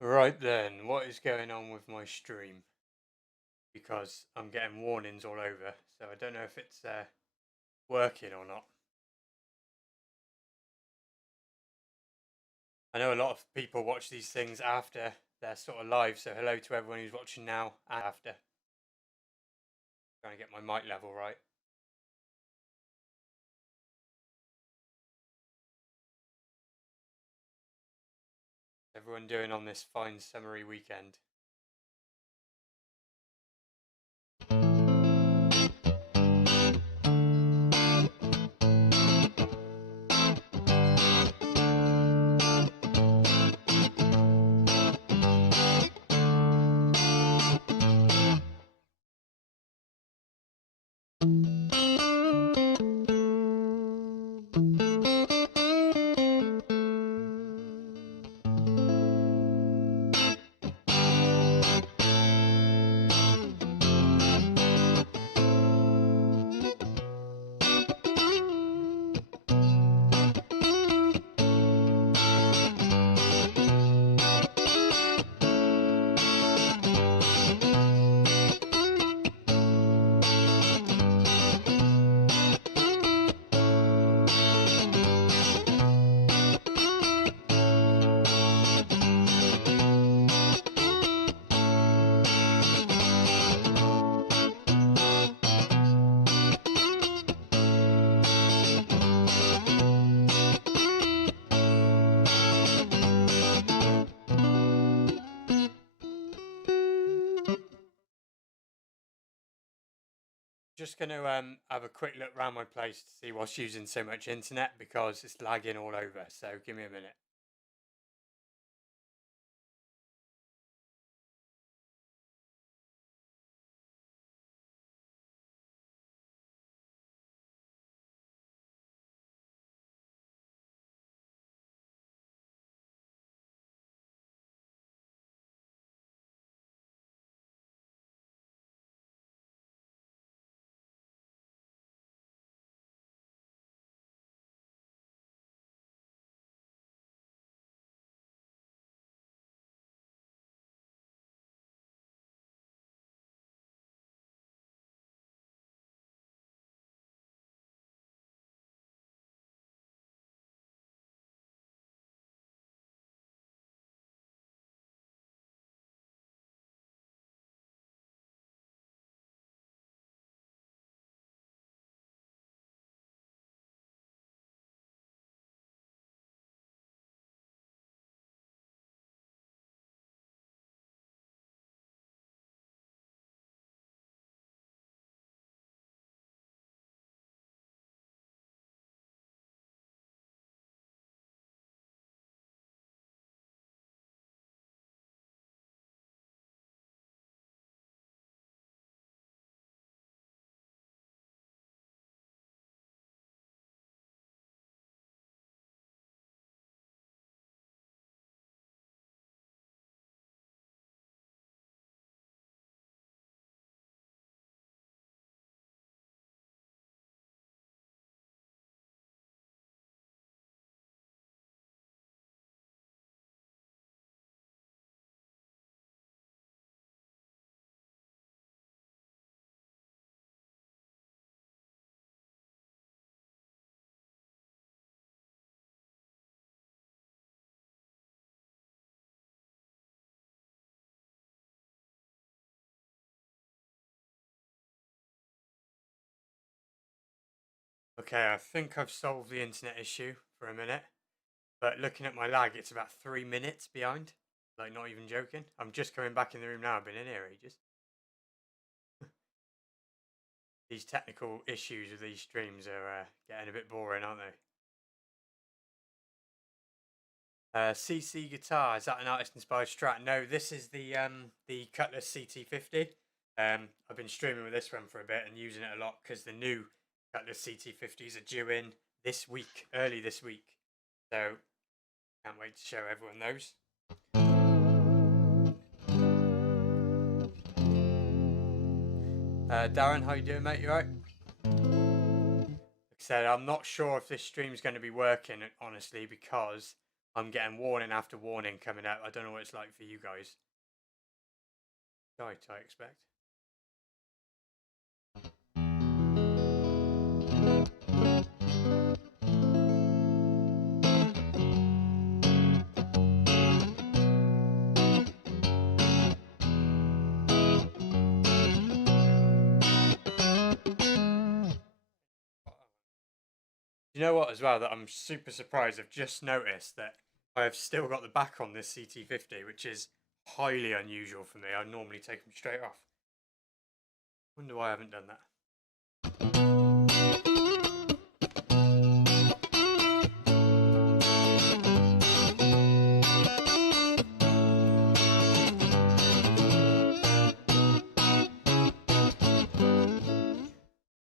Right then, what is going on with my stream? Because I'm getting warnings all over, so I don't know if it's working or not. I know a lot of people watch these things after they're sort of live, so hello to everyone who's watching now and after. Trying to get my mic level right. Everyone doing on this fine summery weekend? Just going to have a quick look around my place to see what's using so much internet because it's lagging all over. So give me a minute. Okay, I think I've solved the internet issue for a minute. But looking at my lag, it's about 3 minutes behind. Like, not even joking. I'm just coming back in the room now. I've been in here ages. These technical issues with these streams are getting a bit boring, aren't they? CC Guitar, is that an artist inspired strat? No, this is the Cutlass CT50. I've been streaming with this one for a bit and using it a lot because the new Cutlass CT50s are due in this week, early this week. So can't wait to show everyone those. Darren, how you doing, mate? You alright? Like I said, I'm not sure if this stream's going to be working, honestly, because I'm getting warning after warning coming out. I don't know what it's like for you guys. Shite, I expect. You know what, as well, that I'm super surprised. I've just noticed that I have still got the back on this CT50, which is highly unusual for me. I normally take them straight off. Wonder why I haven't done that.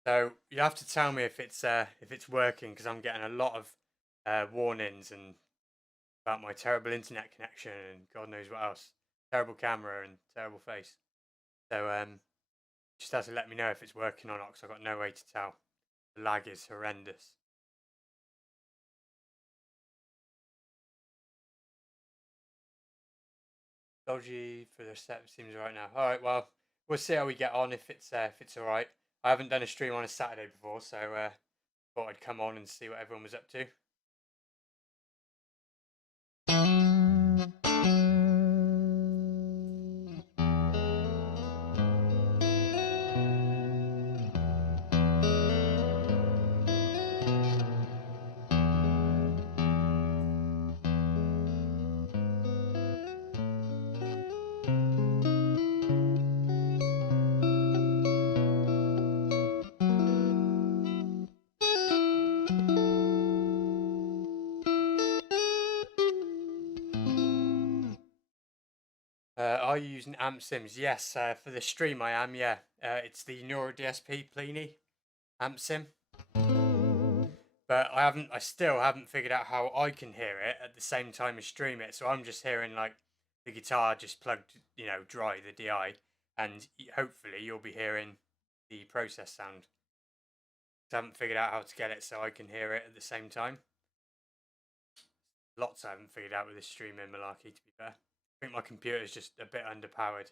So you have to tell me if it's working, because I'm getting a lot of warnings and about my terrible internet connection and God knows what else. Terrible camera and terrible face. So just have to let me know if it's working or not, because I've got no way to tell. The lag is horrendous. Dodgy for the set seems right now. All right, well, we'll see how we get on if it's all right. I haven't done a stream on a Saturday before, so thought I'd come on and see what everyone was up to. Are you using amp sims? Yes, for the stream I am. Yeah, it's the Neuro DSP Plini amp sim. But I still haven't figured out how I can hear it at the same time as stream it. So I'm just hearing like the guitar just plugged, dry, the DI, and hopefully you'll be hearing the process sound. I haven't figured out how to get it so I can hear it at the same time. Lots I haven't figured out with this streaming malarkey, to be fair. I think my computer is just a bit underpowered.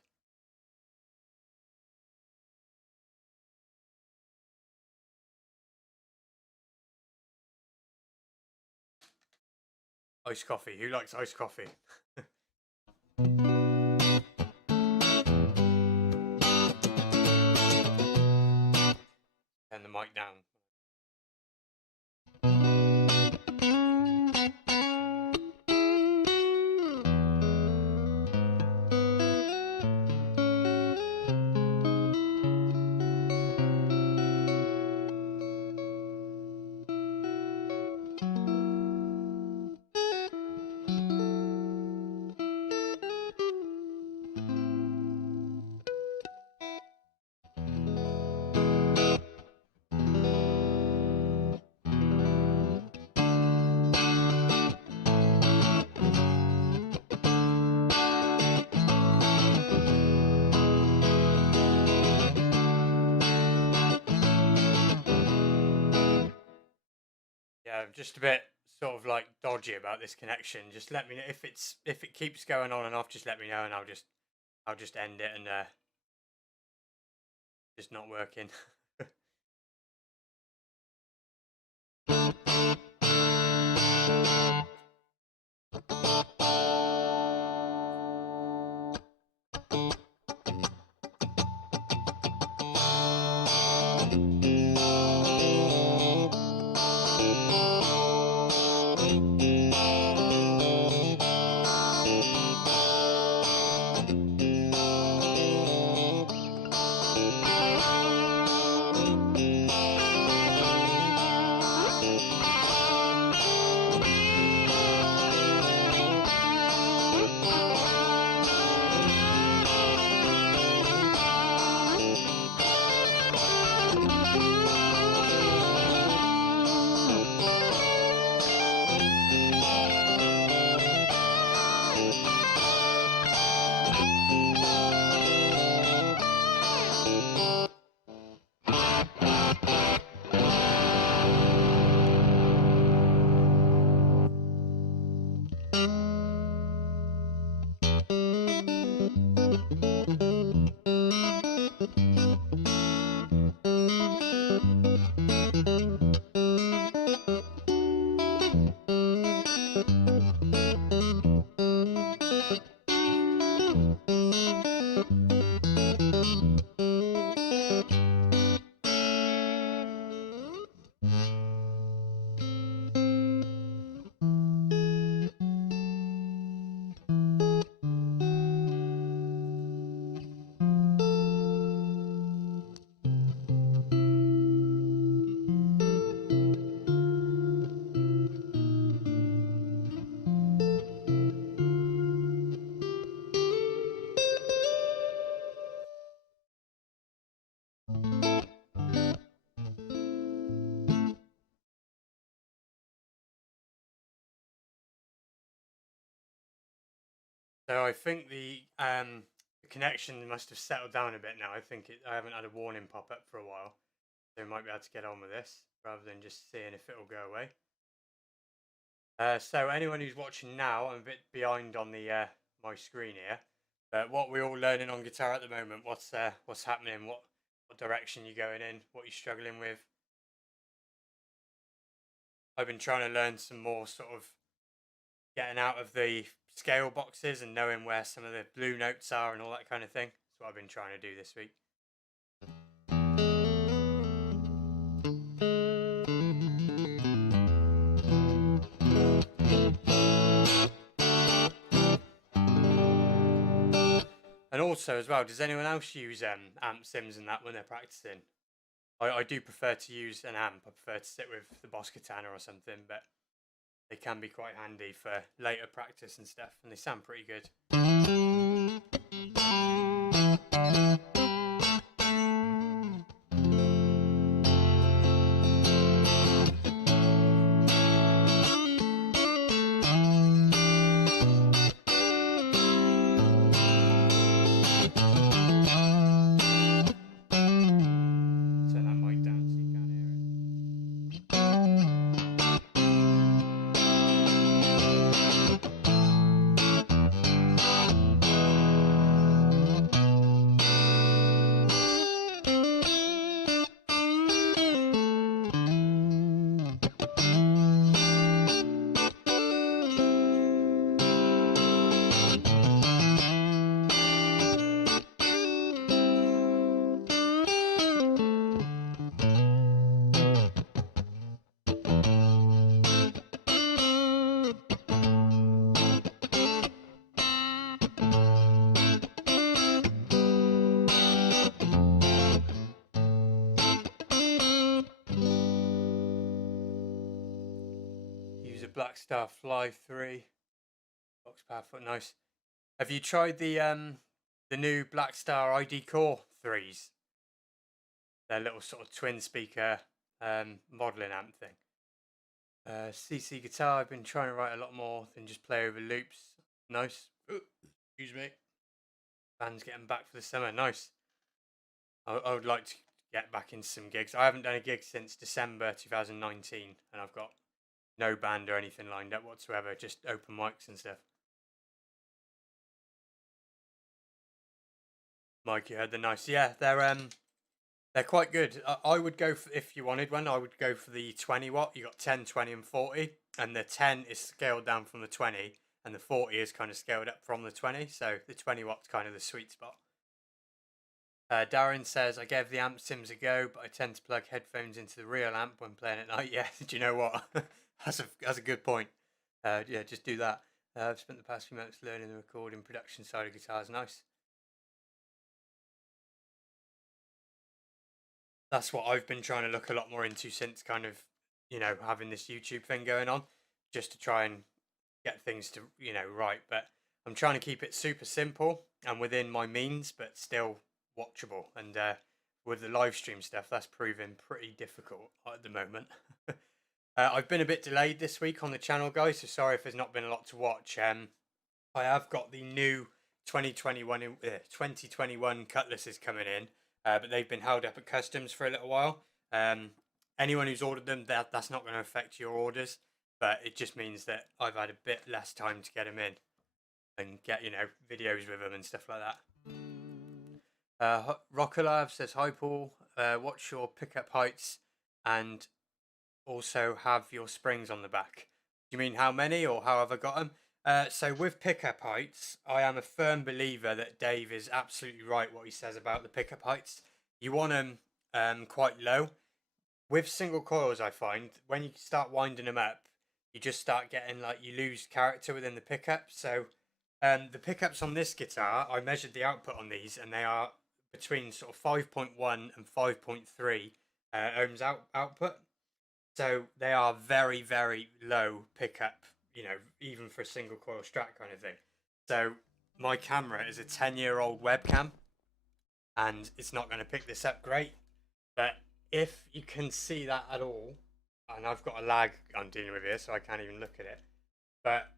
Iced coffee. Who likes iced coffee? Turn the mic down. Yeah, I'm just a bit sort of like dodgy about this connection. Just let me know if it keeps going on and off. Just let me know, and I'll just end it and just not working. So I think the connection must have settled down a bit now. I haven't had a warning pop up for a while, so we might be able to get on with this rather than just seeing if it'll go away. So anyone who's watching now, I'm a bit behind on the my screen here. But what we're all learning on guitar at the moment, what's happening, what direction you're going in, what you're struggling with. I've been trying to learn some more sort of getting out of the scale boxes and knowing where some of the blue notes are and all that kind of thing. That's what I've been trying to do this week. And also as well, does anyone else use amp sims and that when they're practicing? I do prefer to use an amp. I prefer to sit with the Boss Katana or something, but they can be quite handy for later practice and stuff, and they sound pretty good. Turn that mic down so you can't hear Use a Black Star Fly 3. Box powerful, nice. Have you tried the new Black Star ID Core 3s? Their little sort of twin speaker modeling amp thing. CC guitar, I've been trying to write a lot more than just play over loops. Nice. Ooh, excuse me. Band's getting back for the summer. Nice. I would like to get back into some gigs. I haven't done a gig since December 2019, and I've got no band or anything lined up whatsoever, just open mics and stuff. Mike, you heard the nice. Yeah, they're quite good. I would go for, if you wanted one, I would go for the 20 watt. You got 10, 20 and 40, and the 10 is scaled down from the 20 and the 40 is kind of scaled up from the 20. So the 20 watt's kind of the sweet spot. Darren says, I gave the amp sims a go, but I tend to plug headphones into the real amp when playing at night. Yeah, do you know what? that's a good point. Yeah, just do that. I've spent the past few months learning the recording production side of guitars. Nice. That's what I've been trying to look a lot more into since kind of, having this YouTube thing going on, just to try and get things to, right. But I'm trying to keep it super simple and within my means, but still watchable. And with the live stream stuff, that's proving pretty difficult at the moment. I've been a bit delayed this week on the channel, guys, so sorry if there's not been a lot to watch. I have got the new 2021 cutlasses coming in, but they've been held up at customs for a little while. Anyone who's ordered them, that's not going to affect your orders, but it just means that I've had a bit less time to get them in and get, videos with them and stuff like that. Rockalav says, hi Paul, what's your pickup heights and also have your springs on the back? Do you mean how many or how have I got them? So with pickup heights, I am a firm believer that Dave is absolutely right what he says about the pickup heights. You want them quite low. With single coils, I find when you start winding them up, you just start getting you lose character within the pickup. So the pickups on this guitar, I measured the output on these, and they are between sort of 5.1 and 5.3 ohms output. So they are very, very low pickup, even for a single coil Strat kind of thing. So my camera is a 10-year-old webcam, and it's not going to pick this up great. But if you can see that at all, and I've got a lag I'm dealing with here, so I can't even look at it. But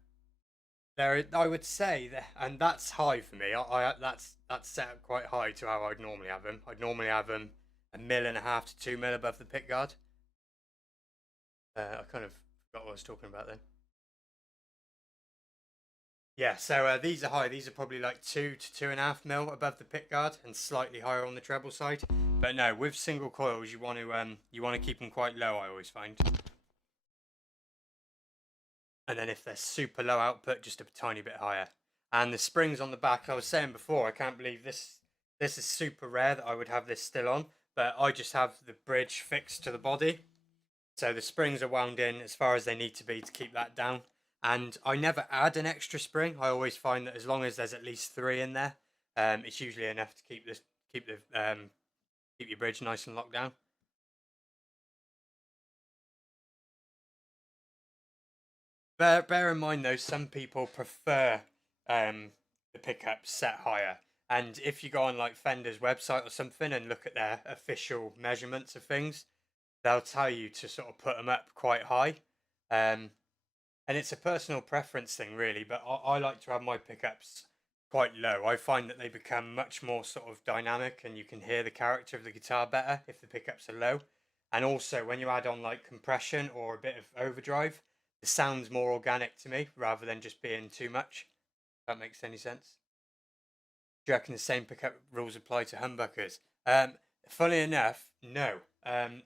I would say that, and that's high for me. That's set up quite high to how I'd normally have them. I'd normally have them a mil and a half to 2 mil above the pick guard. I kind of forgot what I was talking about then. Yeah, so these are high. These are probably like 2 to 2.5 mil above the pick guard, and slightly higher on the treble side. But no, with single coils, you want to keep them quite low. I always find. And then if they're super low output, just a tiny bit higher. And the springs on the back, I was saying before, I can't believe this. This is super rare that I would have this still on, but I just have the bridge fixed to the body, so the springs are wound in as far as they need to be to keep that down. And I never add an extra spring. I always find that as long as there's at least 3 in there, it's usually enough to keep the keep your bridge nice and locked down. Bear in mind though, some people prefer the pickups set higher. And if you go on like Fender's website or something and look at their official measurements of things, they'll tell you to sort of put them up quite high. Um, and it's a personal preference thing, really. But I like to have my pickups quite low. I find that they become much more sort of dynamic, and you can hear the character of the guitar better if the pickups are low. And also, when you add on like compression or a bit of overdrive, the sound's more organic to me rather than just being too much. If that makes any sense. Do you reckon the same pickup rules apply to humbuckers? Funny enough, no.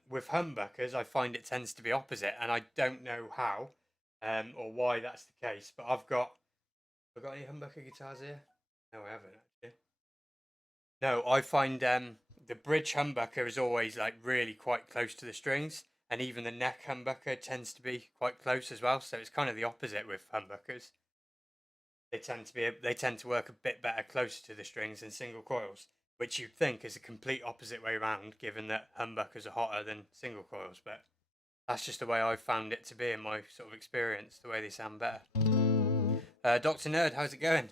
With humbuckers, I find it tends to be opposite, and I don't know how or why that's the case. But I've got any humbucker guitars here? No, I haven't actually. No, I find the bridge humbucker is always like really quite close to the strings, and even the neck humbucker tends to be quite close as well. So it's kind of the opposite with humbuckers. They tend to work a bit better closer to the strings than single coils, which you'd think is a complete opposite way around, given that humbuckers are hotter than single coils. But that's just the way I've found it to be in my sort of experience. The way they sound better. Doctor Nerd, how's it going?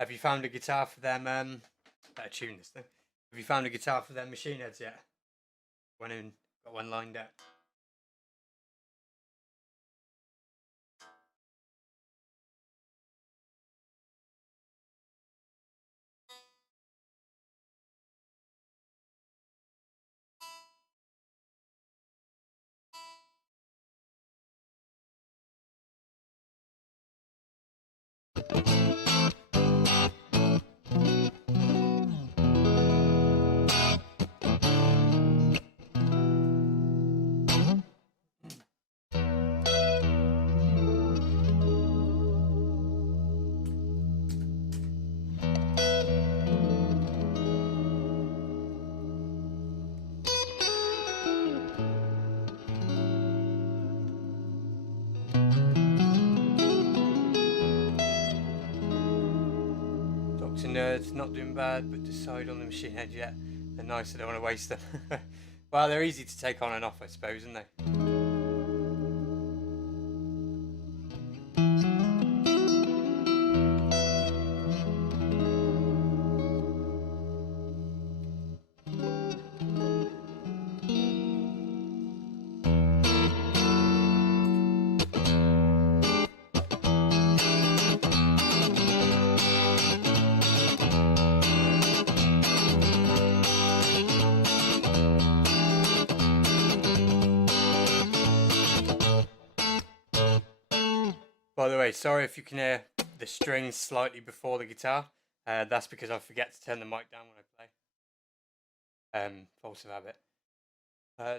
Have you found a guitar for them? Better tune this thing. Have you found a guitar for them machine heads yet? Got one lined up. Doctor Nerd's not doing bad, but decide on the machine head yet. They're nice. I don't want to waste them. Well, they're easy to take on and off, I suppose, aren't they? By the way, sorry if you can hear the strings slightly before the guitar. That's because I forget to turn the mic down when I play. False of habit.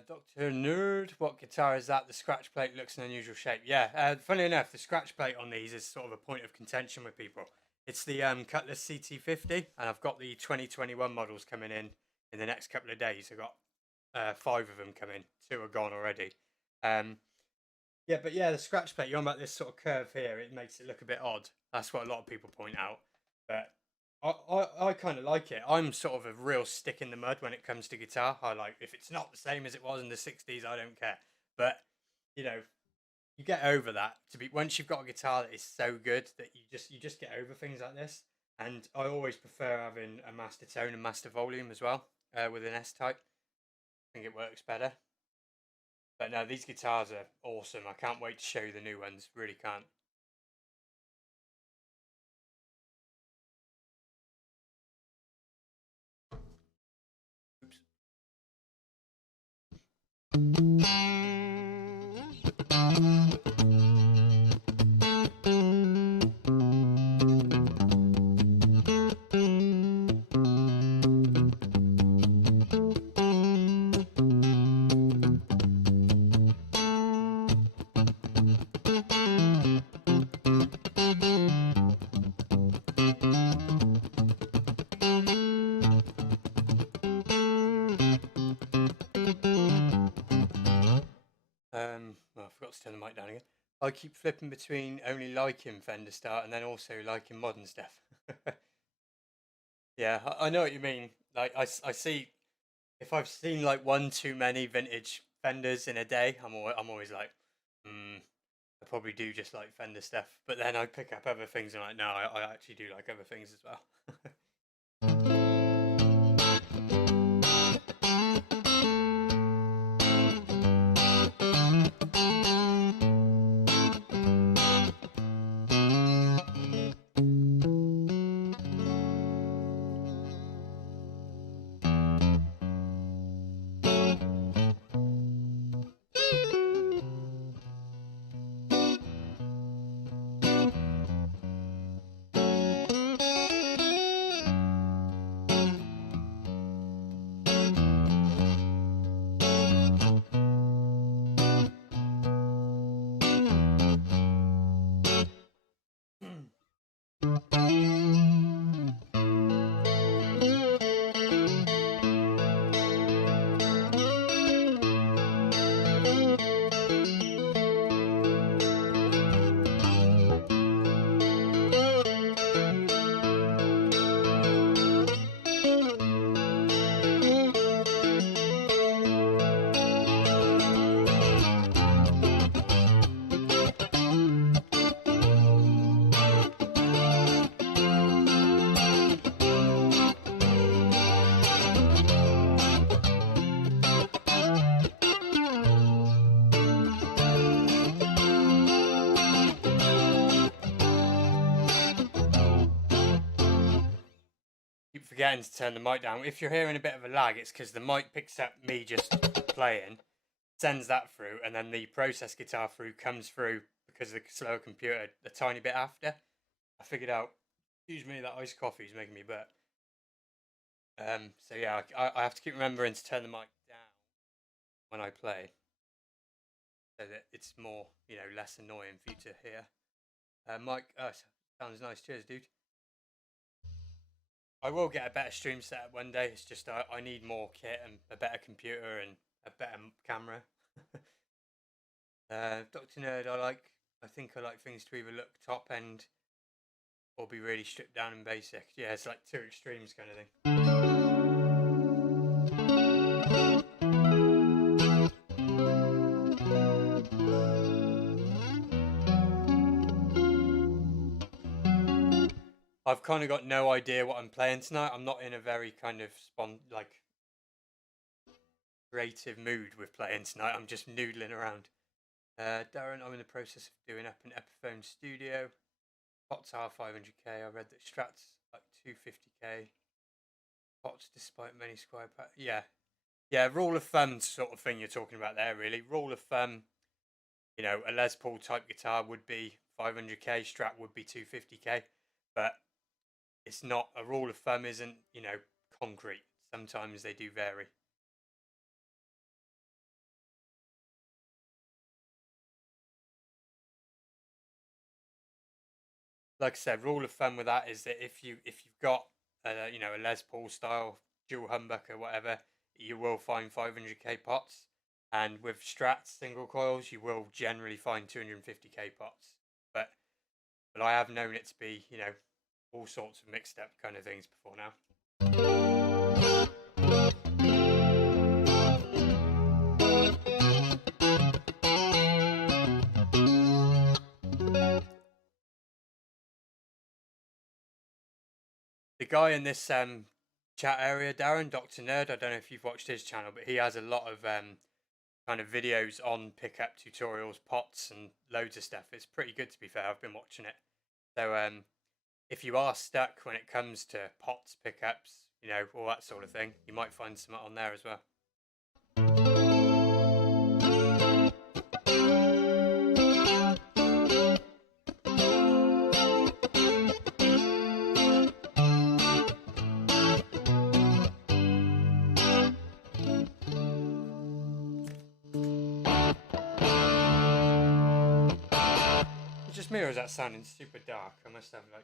Doctor Nerd, what guitar is that? The scratch plate looks an unusual shape. Yeah, funny enough, the scratch plate on these is sort of a point of contention with people. It's the Cutlass CT50, and I've got the 2021 models coming in the next couple of days. I've got 5 of them coming. 2 are gone already. Yeah, but yeah, the scratch plate, you're on about this sort of curve here, it makes it look a bit odd. That's what a lot of people point out. But I kind of like it. I'm sort of a real stick in the mud when it comes to guitar. I like, if it's not the same as it was in the 60s, I don't care. But, you know, you get over that to be once you've got a guitar that is so good that you just get over things like this. And I always prefer having a master tone and master volume as well with an S type. I think it works better. But no, these guitars are awesome. I can't wait to show you the new ones. Really can't. Well, I forgot to turn the mic down again. I keep flipping between only liking Fender Start and then also liking modern stuff. Yeah, I know what you mean. Like, I see, if I've seen like one too many vintage Fenders in a day, I'm always like, I probably do just like Fender stuff. But then I pick up other things and I'm like, no, I actually do like other things as well. Keep forgetting to turn the mic down. If you're hearing a bit of a lag, it's because the mic picks up me just playing, sends that through, and then the process guitar through comes through because of the slower computer a tiny bit after. I figured out. Excuse me, that iced coffee is making me burp. So yeah, I have to keep remembering to turn the mic down when I play, so that it's more, less annoying for you to hear. Mike, sounds nice. Cheers, dude. I will get a better stream setup one day. It's just I need more kit and a better computer and a better camera. Dr. Nerd, I think I like things to either look top end or be really stripped down and basic. Yeah, it's like two extremes kind of thing. I've kind of got no idea what I'm playing tonight. I'm not in a very kind of creative mood with playing tonight. I'm just noodling around. Darren, I'm in the process of doing up an Epiphone Studio. Pots are 500k. I read that Strats like 250k. Pots despite many square pat. Yeah. Rule of thumb sort of thing you're talking about there. Really, rule of thumb. A Les Paul type guitar would be 500k. Strat would be 250k. But it's not a rule of thumb. Isn't concrete. Sometimes they do vary. Like I said, rule of thumb with that is that if you've got a Les Paul style dual humbucker, whatever, you will find 500k pots, and with Strats single coils, you will generally find 250k pots. But I have known it to be all sorts of mixed up kind of things before now. The guy in this chat area, Darren, Dr. Nerd, I don't know if you've watched his channel, but he has a lot of kind of videos on pickup tutorials, pots, and loads of stuff. It's pretty good, to be fair. I've been watching it. So if you are stuck when it comes to pots, pickups, all that sort of thing, you might find some on there as well. just me or is that sounding super dark? I must have like.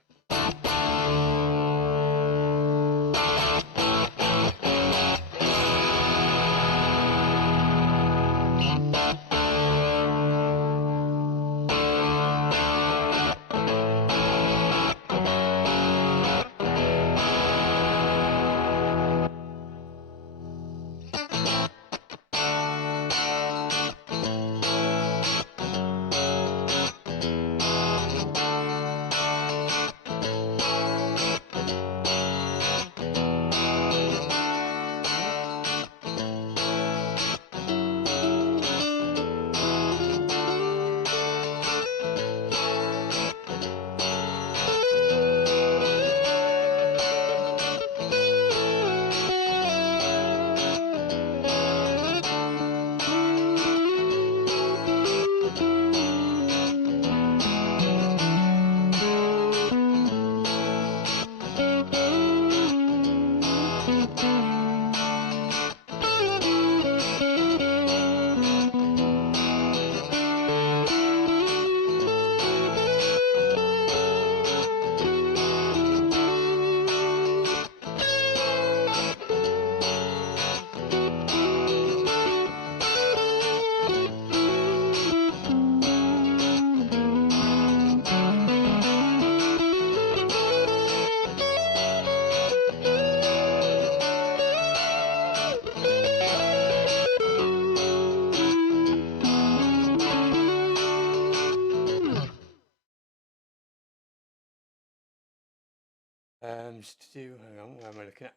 Just to do, hang on, where am I looking at?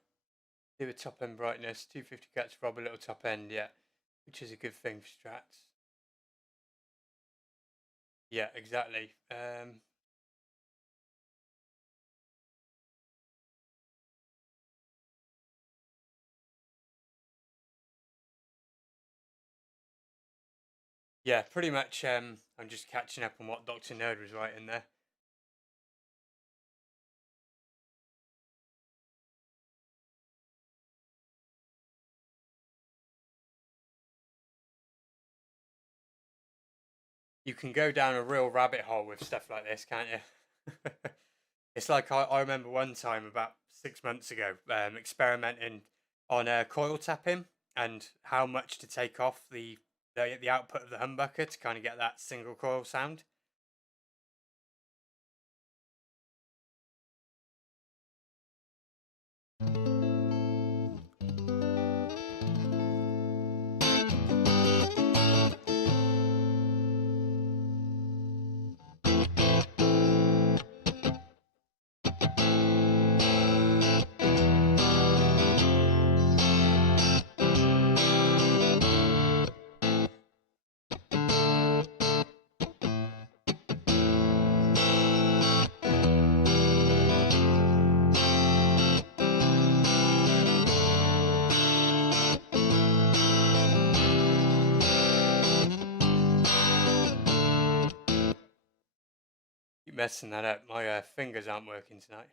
Do a top end brightness, 250 cats, rob a little top end, yeah, which is a good thing for strats. Yeah, exactly. Yeah, pretty much. I'm just catching up on what Dr. Nerd was writing there. You can go down a real rabbit hole with stuff like this, can't you? It's like I remember one time about 6 months ago, experimenting on coil tapping and how much to take off the output of the humbucker to kind of get that single coil sound. Keep messing that up. My fingers aren't working tonight.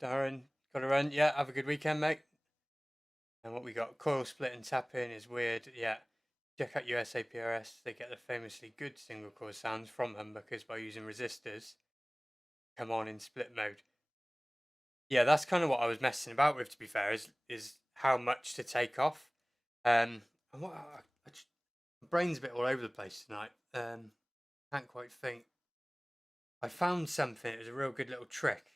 Darren, got to run. Yeah, have a good weekend, mate. And what we got? Coil split and tap in is weird. Yeah. Check out USAPRS. They get the famously good single coil sounds from humbuckers by using resistors. Come on in split mode. Yeah, that's kind of what I was messing about with, to be fair, is how much to take off. And what my brain's a bit all over the place tonight. Can't quite think. I found something. It was a real good little trick.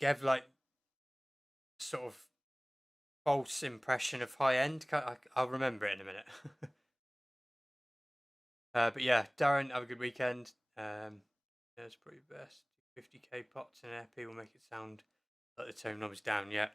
Gave like sort of false impression of high end. I'll remember it in a minute. But yeah, Darren, have a good weekend. That's probably best. 50k pots and AP will make it sound like the tone knob's down yet.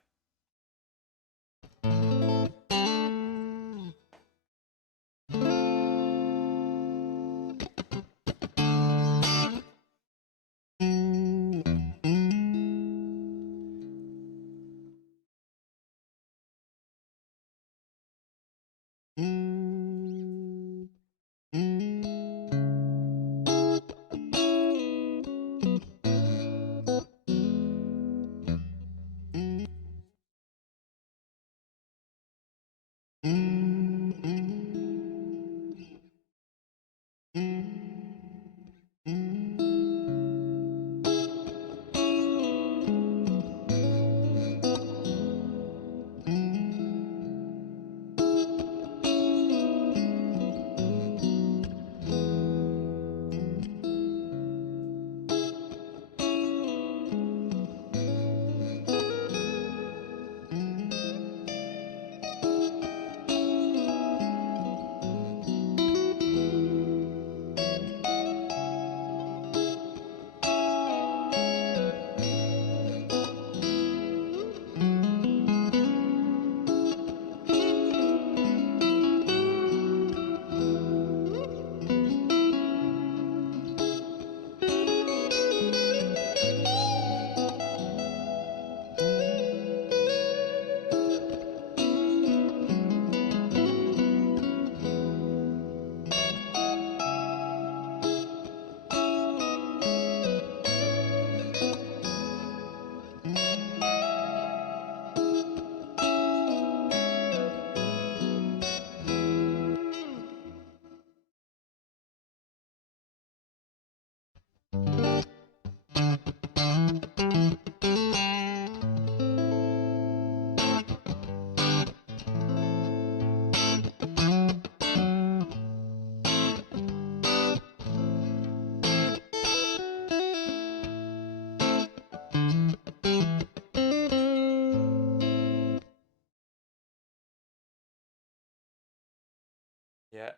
Yeah,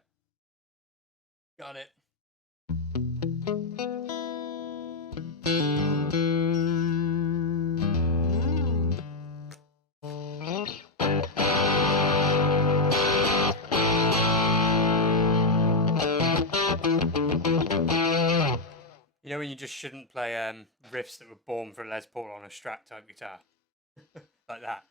got it. You know when you just shouldn't play riffs that were born for a Les Paul on a Strat type guitar? Like that.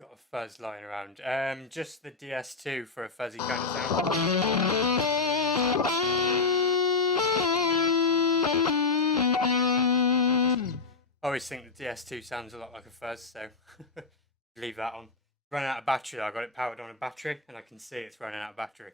Got a fuzz lying around. Just the DS2 for a fuzzy kind of sound. I always think the DS2 sounds a lot like a fuzz, so leave that on. Run out of battery though. I got it powered on a battery and I can see it's running out of battery.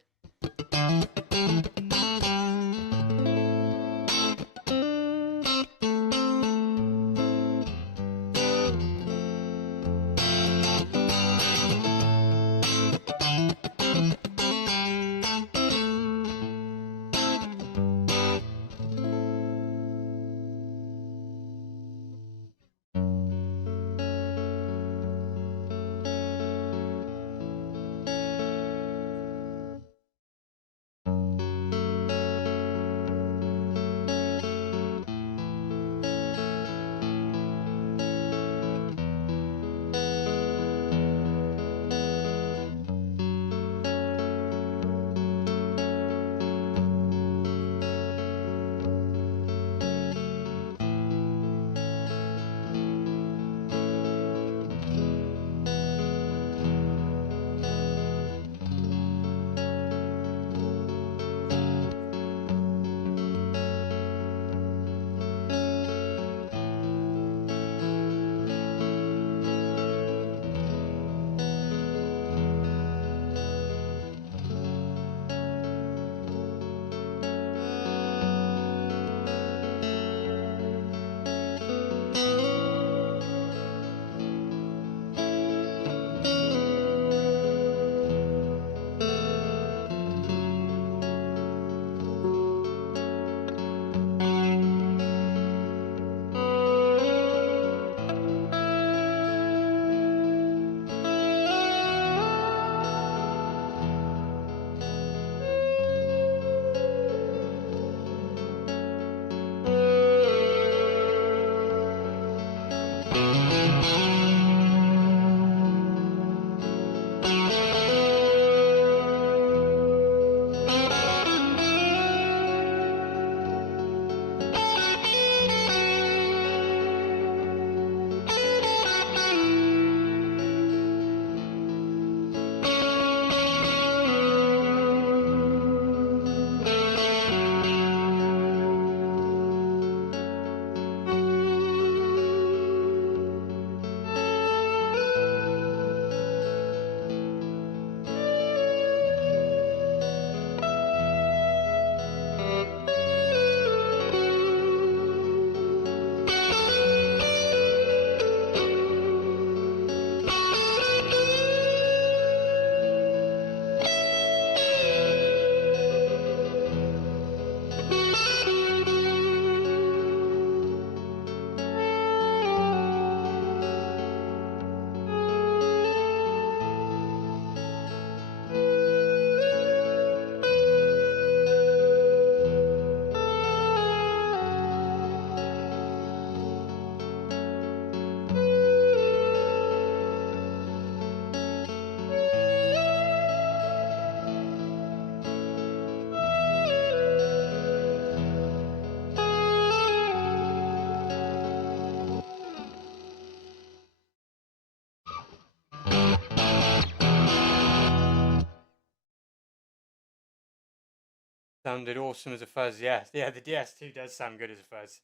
Sounded awesome as a fuzz. Yeah, yeah. The DS2 does sound good as a fuzz.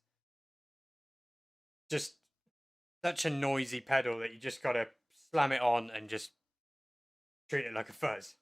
Just such a noisy pedal that you just gotta slam it on and just treat it like a fuzz.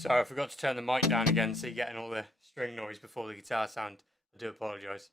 Sorry, I forgot to turn the mic down again so you're getting all the string noise before the guitar sound. I do apologise.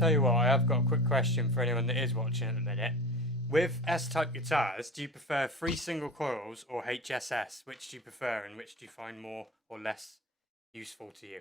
tell you what, I have got a quick question for anyone that is watching at the minute. With S-type guitars, do you prefer 3 single coils or HSS? Which do you prefer, and which do you find more or less useful to you?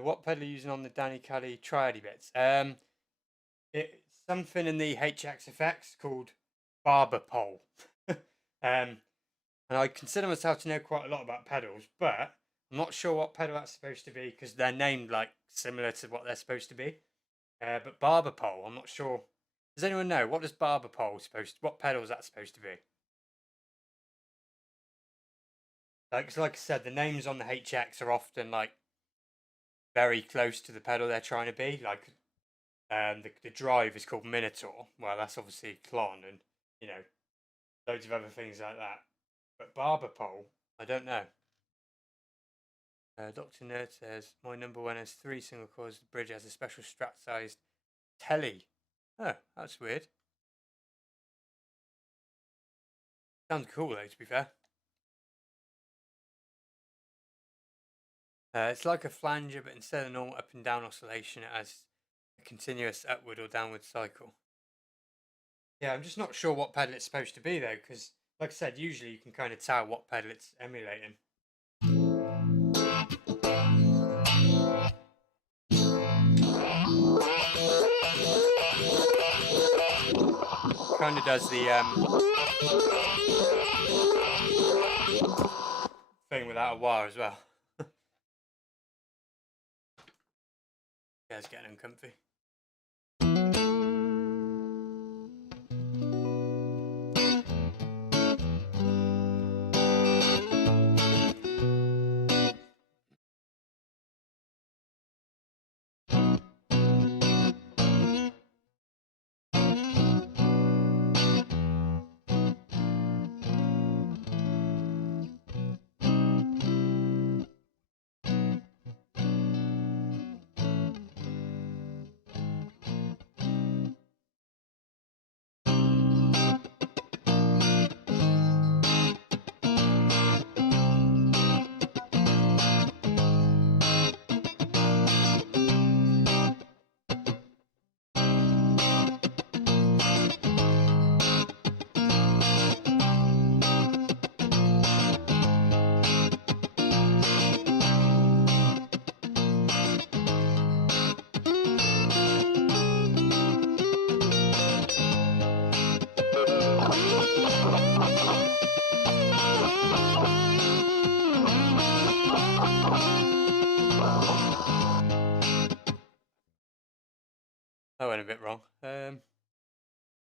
What pedal are you using on the Danny Kelly triady bits? It's something in the HX effects called barber pole. And I consider myself to know quite a lot about pedals, but I'm not sure what pedal that's supposed to be because they're named like similar to what they're supposed to be. But barber pole, I'm not sure. Does anyone know what does barber pole what pedal is that supposed to be? Like I said, the names on the HX are often like very close to the pedal they're trying to be. Like the drive is called Minotaur. Well, that's obviously Klon and you know loads of other things like that. But barber pole, I don't know. Dr. Nerd says my number one has 3 single coils. The bridge has a special strat-sized telly. Oh, that's weird. Sounds cool though, to be fair. It's like a flanger, but instead of normal up and down oscillation, it has a continuous upward or downward cycle. Yeah, I'm just not sure what pedal it's supposed to be though, because like I said, usually you can kind of tell what pedal it's emulating. Kind of does the thing without a wire as well. Yeah, it's getting uncomfy.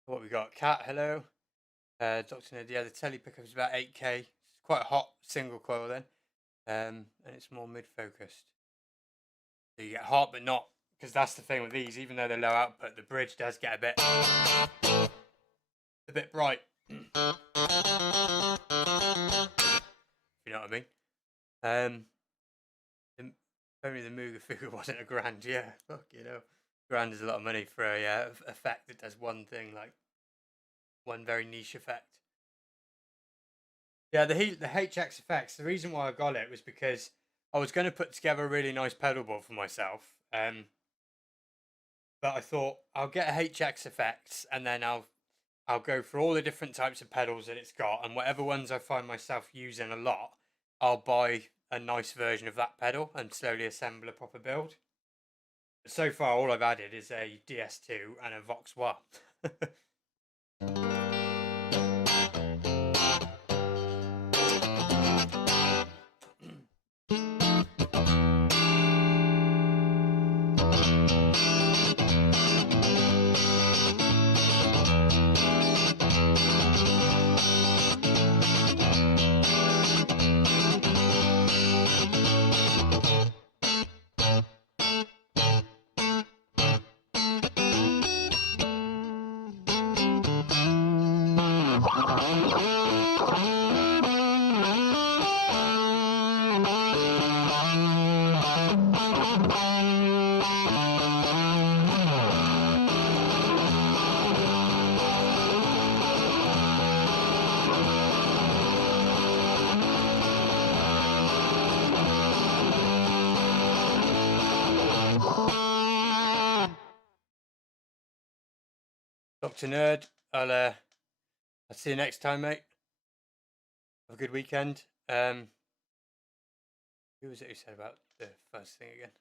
What we got? Cat, hello. Dr. Ned, yeah, the telly pickup is about 8K. It's quite a hot single coil then. And it's more mid-focused. So you get hot, but not, because that's the thing with these. Even though they're low output, the bridge does get a bit bright. You know what I mean? If only the Mooga Fuga wasn't a grand. Yeah, fuck you know. Grand is a lot of money for a effect that does one thing, like one very niche effect. Yeah, the HX effects. The reason why I got it was because I was going to put together a really nice pedal board for myself. But I thought I'll get a HX effects, and then I'll go for all the different types of pedals that it's got, and whatever ones I find myself using a lot, I'll buy a nice version of that pedal and slowly assemble a proper build. But so far, all I've added is a DS2 and a Vox Wah. Dr. Nerd, I'll see you next time, mate. Have a good weekend. Who was it who said about the first thing again?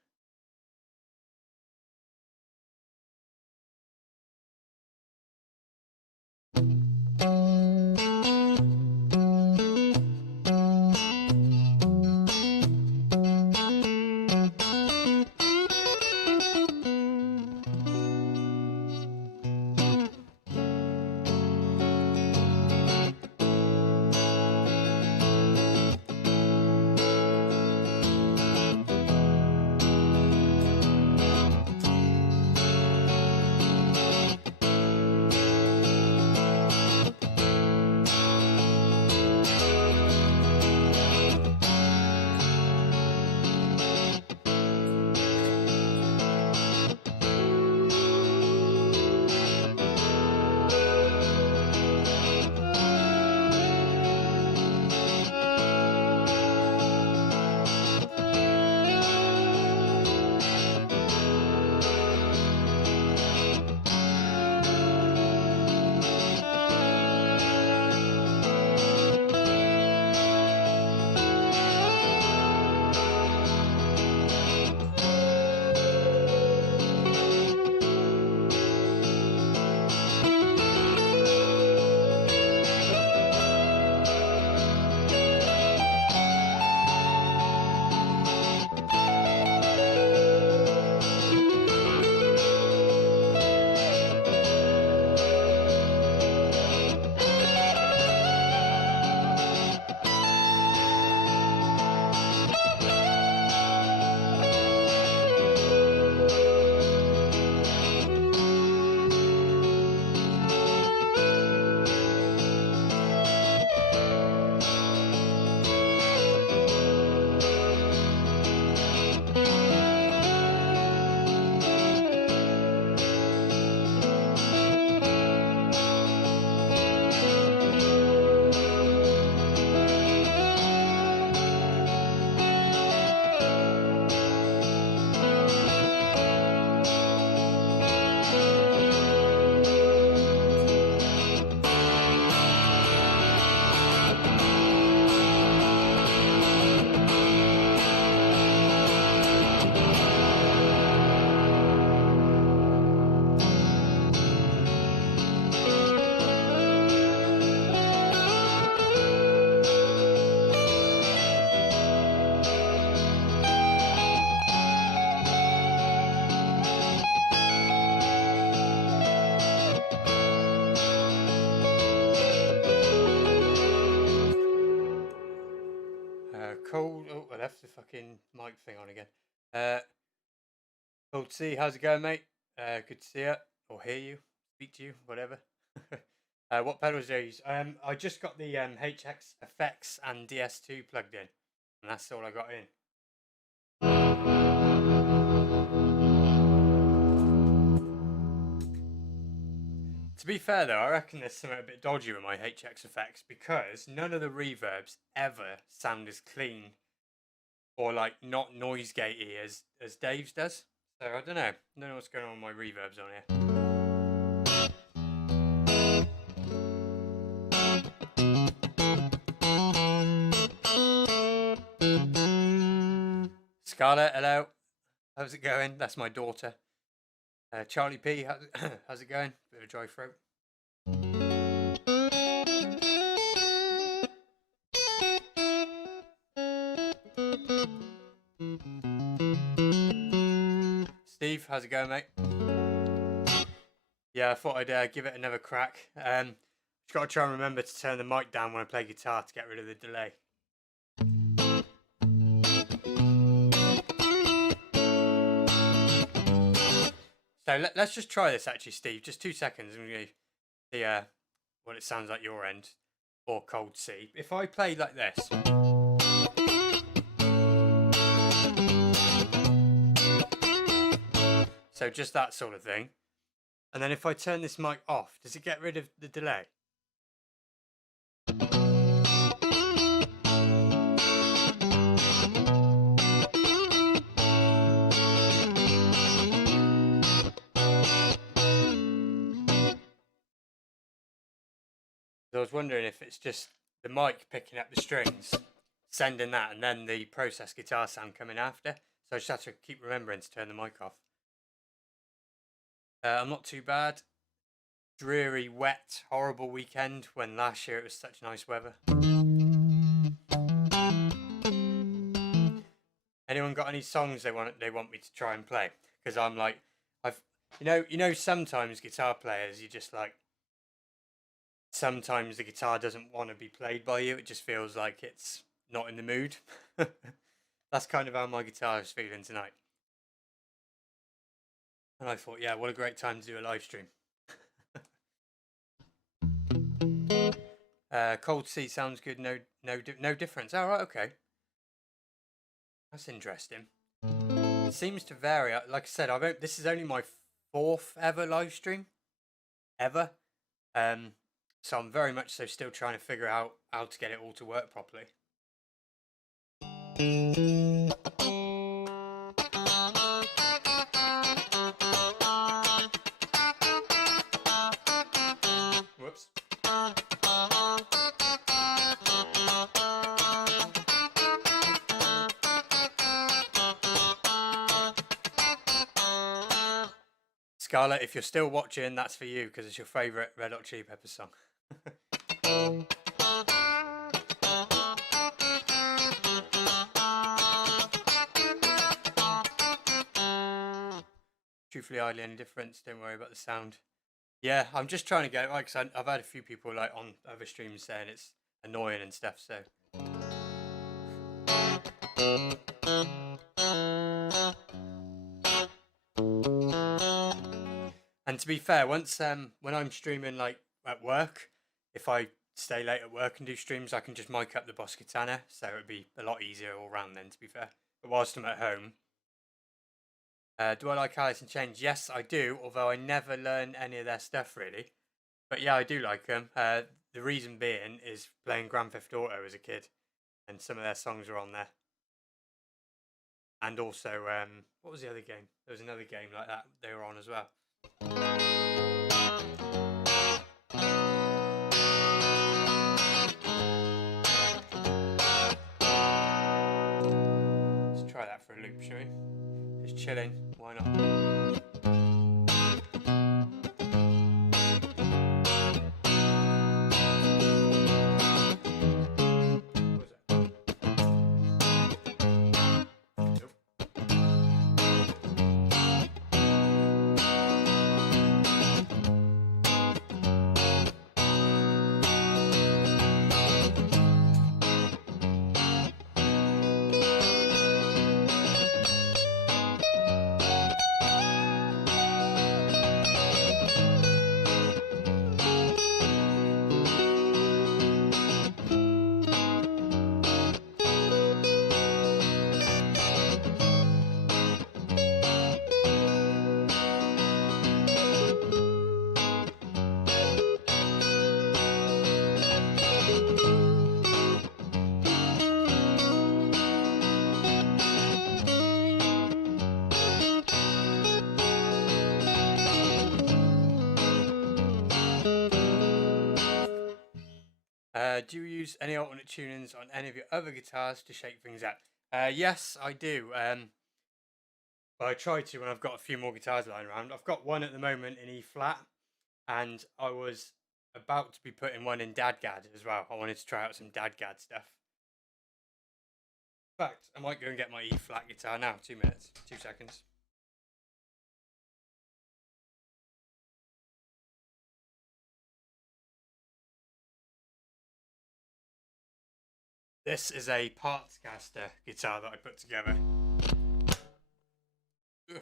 Cold. Oh, I left the fucking mic thing on again. Cold C, how's it going, mate? Good to see you or hear you, speak to you, whatever. What pedals do I use? I just got the HX effects and DS2 plugged in, and that's all I got in. To be fair though, I reckon there's something a bit dodgy with my HX effects because none of the reverbs ever sound as clean or like not noise gatey as Dave's does. So I don't know what's going on with my reverbs on here. Scarlett, hello. How's it going? That's my daughter. Charlie P, how's it going? Bit of a dry throat. Steve, how's it going, mate? Yeah, I thought I'd give it another crack. Just got to try and remember to turn the mic down when I play guitar to get rid of the delay. So let's just try this actually, Steve. Just 2 seconds. I'm going to see what it sounds like your end or Cold C. If I play like this. So just that sort of thing. And then if I turn this mic off, does it get rid of the delay? I was wondering if it's just the mic picking up the strings, sending that, and then the processed guitar sound coming after. So I just have to keep remembering to turn the mic off. I'm not too bad. Dreary, wet, horrible weekend when last year it was such nice weather. Anyone got any songs they want me to try and play? Because I'm like, you know sometimes guitar players you just like. Sometimes the guitar doesn't want to be played by you. It just feels like it's not in the mood. That's kind of how my guitar is feeling tonight. And I thought, yeah, what a great time to do a live stream. Cold C sounds good. No difference. Oh, right, okay. That's interesting. It seems to vary. Like I said, this is only my 4th ever live stream, ever. So I'm very much so still trying to figure out how to get it all to work properly. Whoops. Scarlett, if you're still watching, that's for you because it's your favourite Red Hot Chili Peppers song. Truthfully, hardly any difference. Don't worry about the sound. Yeah, I'm just trying to get it right because I've had a few people like on other streams saying it's annoying and stuff. So. And to be fair, once when I'm streaming like at work, if I stay late at work and do streams, I can just mic up the Boss Katana, so it'd be a lot easier all round then, to be fair. But whilst I'm at home, do I like Alice in Chains? Yes, I do, although I never learn any of their stuff really. But yeah, I do like them. The reason being is playing Grand Theft Auto as a kid, and some of their songs are on there. And also, what was the other game? There was another game like that they were on as well. Let's try that for a loop, shall we? Just chilling, why not? Do you use any alternate tunings on any of your other guitars to shake things up? Yes, I do. But I try to when I've got a few more guitars lying around. I've got one at the moment in E flat, and I was about to be putting one in Dadgad as well. I wanted to try out some Dadgad stuff. In fact, I might go and get my E flat guitar now. 2 minutes, 2 seconds. This is a parts caster guitar that I put together. Ugh.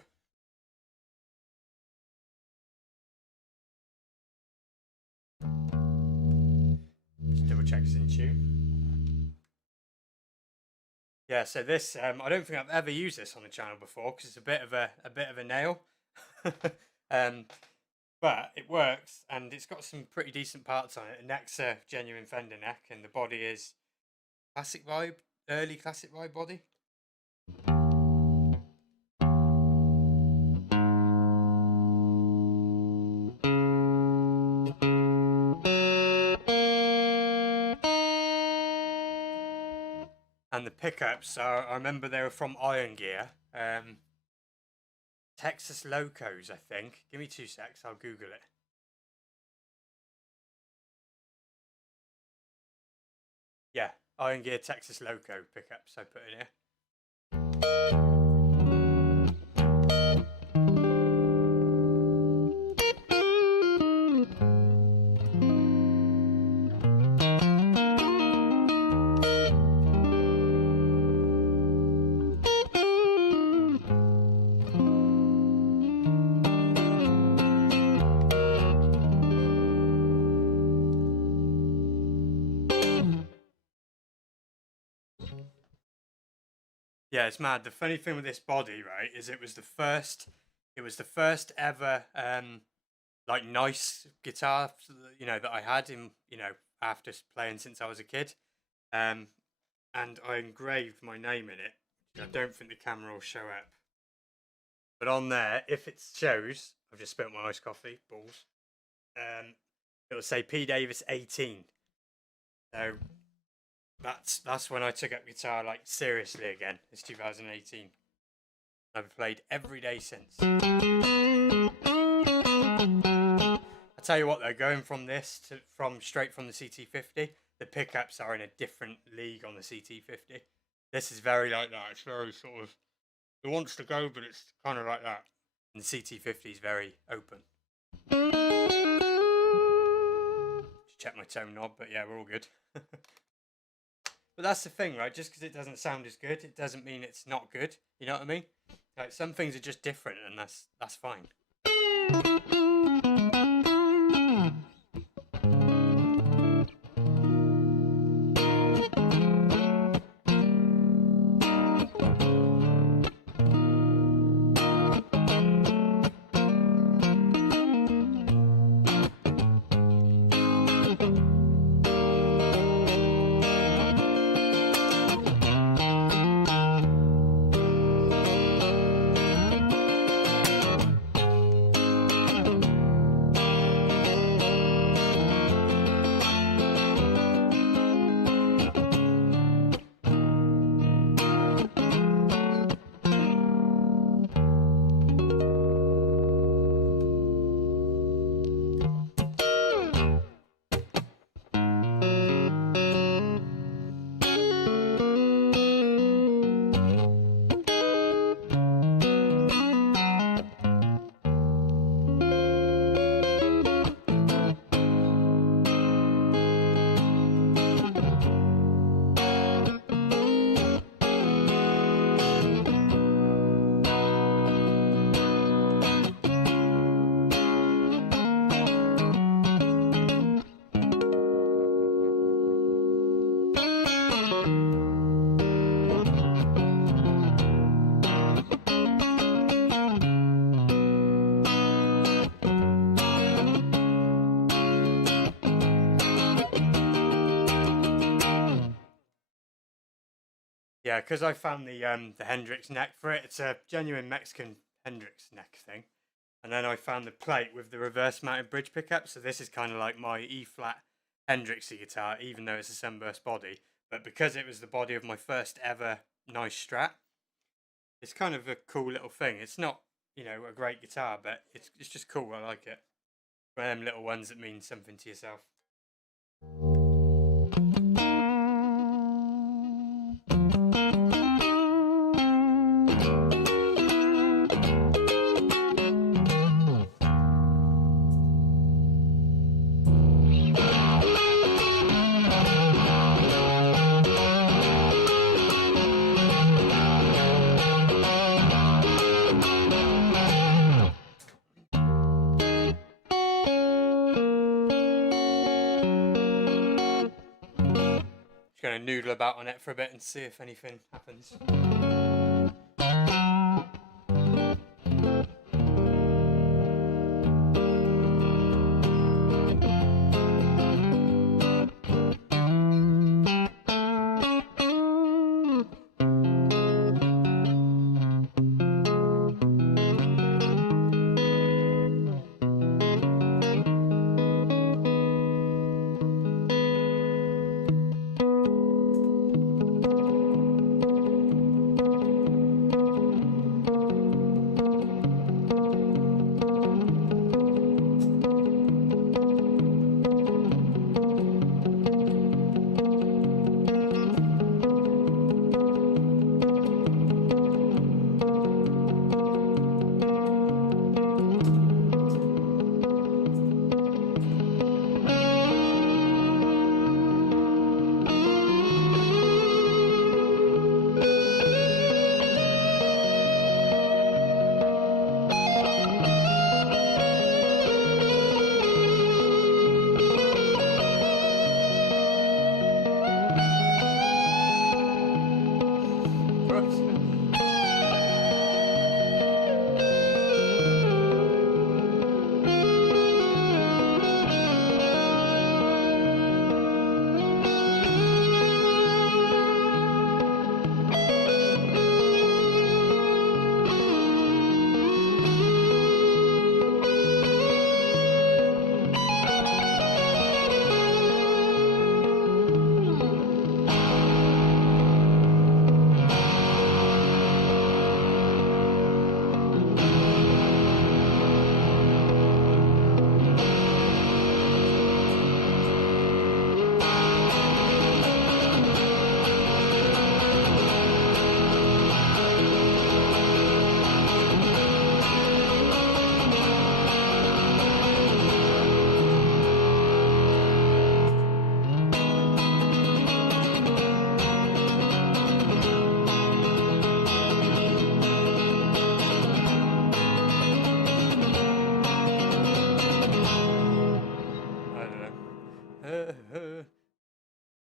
Just double check it's in tune. Yeah, so this I don't think I've ever used this on the channel before because it's a bit of a nail. But it works, and it's got some pretty decent parts on it. The neck's a genuine Fender neck, and the body is classic vibe, early classic vibe body. And the pickups are, I remember they were from Iron Gear. Texas Locos, I think. Give me 2 secs, I'll Google it. Yeah, Iron Gear Texas Loco pickups I put in here. Yeah, it's mad. The funny thing with this body, right, is it was the first ever like nice guitar, that I had in, after playing since I was a kid. And I engraved my name in it. I don't think the camera will show up. But on there, if it shows, I've just spilt my iced coffee, balls. It'll say P Davis 18. So that's when I took up guitar like seriously again. It's 2018. I've played every day since. I tell you what though, going from this straight from the CT50, the pickups are in a different league on the CT50. This is very like that. It's very sort of, it wants to go, but it's kind of like that. And the CT50 is very open. Just check my tone knob, but yeah, we're all good. But that's the thing, right? Just because it doesn't sound as good, it doesn't mean it's not good. You know what I mean? Like, some things are just different, and that's fine. Yeah, because I found the Hendrix neck for it. It's a genuine Mexican Hendrix neck thing. And then I found the plate with the reverse mounted bridge pickup. So this is kind of like my E flat Hendrixy guitar, even though it's a sunburst body. But because it was the body of my first ever nice Strat, it's kind of a cool little thing. It's not, you know, a great guitar, but it's just cool. I like it. One of them little ones that mean something to yourself. Going to noodle about on it for a bit and see if anything happens.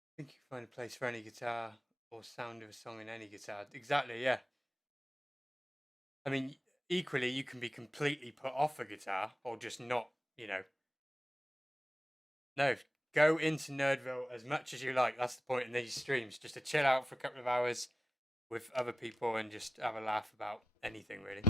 I think you can find a place for any guitar or sound of a song in any guitar. Exactly, yeah. I mean, equally, you can be completely put off a guitar or just not, you know. No, go into Nerdville as much as you like. That's the point in these streams, just to chill out for a couple of hours with other people and just have a laugh about anything, really.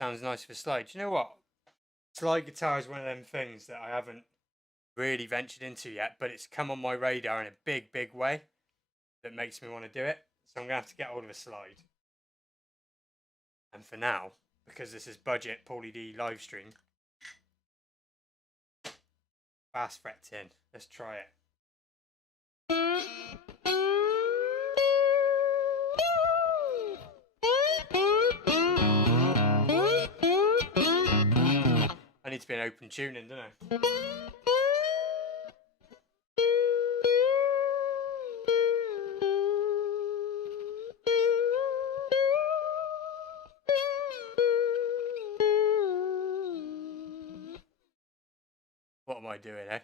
Sounds nice for slide. Do you know what? Slide guitar is one of them things that I haven't really ventured into yet, but it's come on my radar in a big, big way that makes me want to do it. So I'm going to have to get hold of a slide. And for now, because this is budget Paulie D live stream, fast fret 10. Let's try it. I need to be an open tuning, don't I? What am I doing, eh?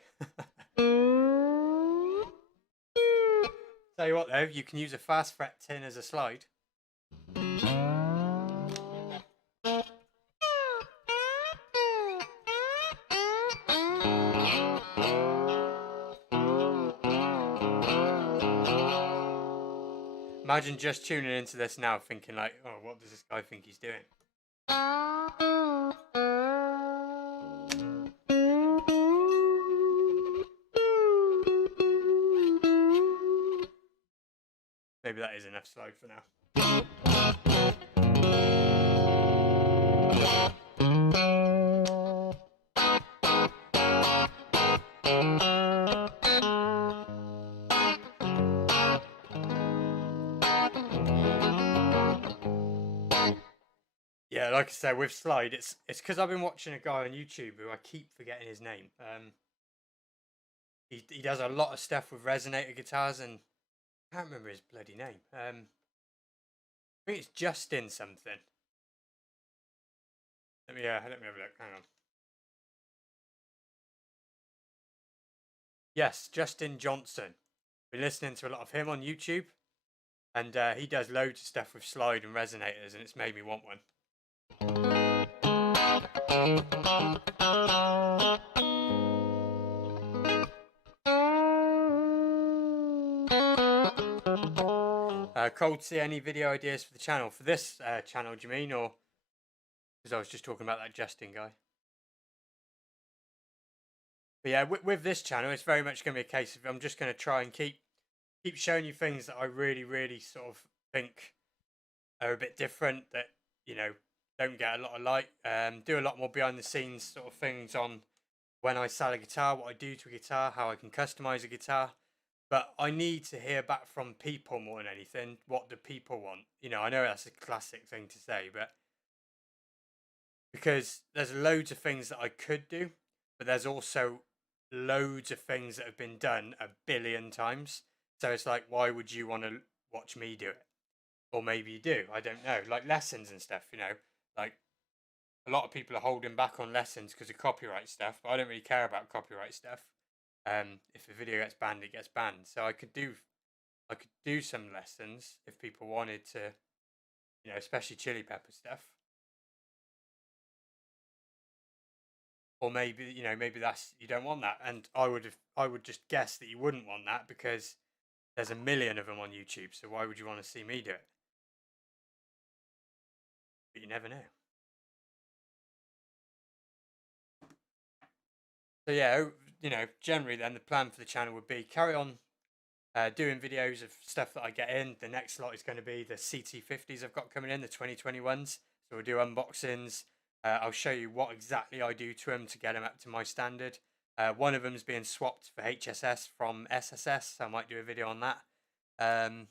Tell you what though, you can use a fast fret 10 as a slide. Imagine just tuning into this now thinking like, oh, what does this guy think he's doing? Maybe that is enough slide for now. Yeah, like I said, with slide, it's because I've been watching a guy on YouTube who I keep forgetting his name. He does a lot of stuff with resonator guitars, and I can't remember his bloody name. I think it's Justin something. Let me have a look. Hang on. Yes, Justin Johnson. Been listening to a lot of him on YouTube, and he does loads of stuff with slide and resonators, and it's made me want one. Cold, see any video ideas for the channel? For this channel, do you mean? Or because I was just talking about that Justin guy. But yeah, with this channel, it's very much going to be a case of I'm just going to try and keep showing you things that I really sort of think are a bit different, that, you know, don't get a lot of light. Do a lot more behind the scenes sort of things on when I sell a guitar, what I do to a guitar, how I can customize a guitar. But I need to hear back from people more than anything. What do people want? You know, I know that's a classic thing to say, but because there's loads of things that I could do, but there's also loads of things that have been done a billion times. So it's like, why would you want to watch me do it? Or maybe you do. I don't know. Like lessons and stuff, you know, like a lot of people are holding back on lessons because of copyright stuff, but I don't really care about copyright stuff. If a video gets banned, it gets banned. So I could do some lessons if people wanted to, you know, especially Chili Pepper stuff. Or maybe, you know, maybe that's, you don't want that, and I would just guess that you wouldn't want that because there's a million of them on YouTube. So why would you want to see me do it? But you never know. So yeah, you know, generally then the plan for the channel would be carry on doing videos of stuff that I get in. The next lot is going to be the CT50s I've got coming in, the 2021s. So we'll do unboxings. I'll show you what exactly I do to them to get them up to my standard. One of them is being swapped for HSS from SSS, so I might do a video on that. And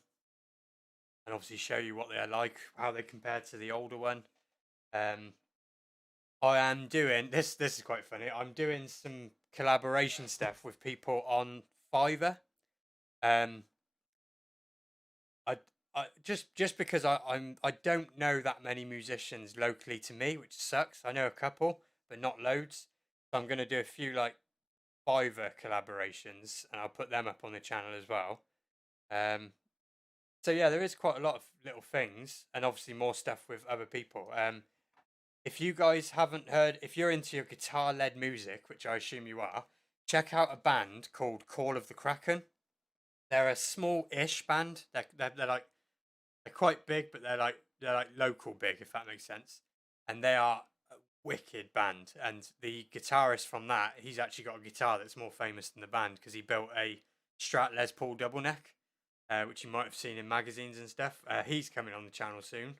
obviously show you what they're like, how they compare to the older one. I am doing this is quite funny. I'm doing some collaboration stuff with people on Fiverr. I just because I don't know that many musicians locally to me, which sucks. I know a couple, but not loads. So I'm gonna do a few like Fiverr collaborations, and I'll put them up on the channel as well. So yeah, there is quite a lot of little things, and obviously more stuff with other people. If you guys haven't heard, if you're into your guitar-led music, which I assume you are, check out a band called Call of the Kraken. They're a small-ish band. They're quite big, but they're like local big, if that makes sense. And they are a wicked band. And the guitarist from that, he's actually got a guitar that's more famous than the band because he built a Strat Les Paul double neck, which you might have seen in magazines and stuff. He's coming on the channel soon.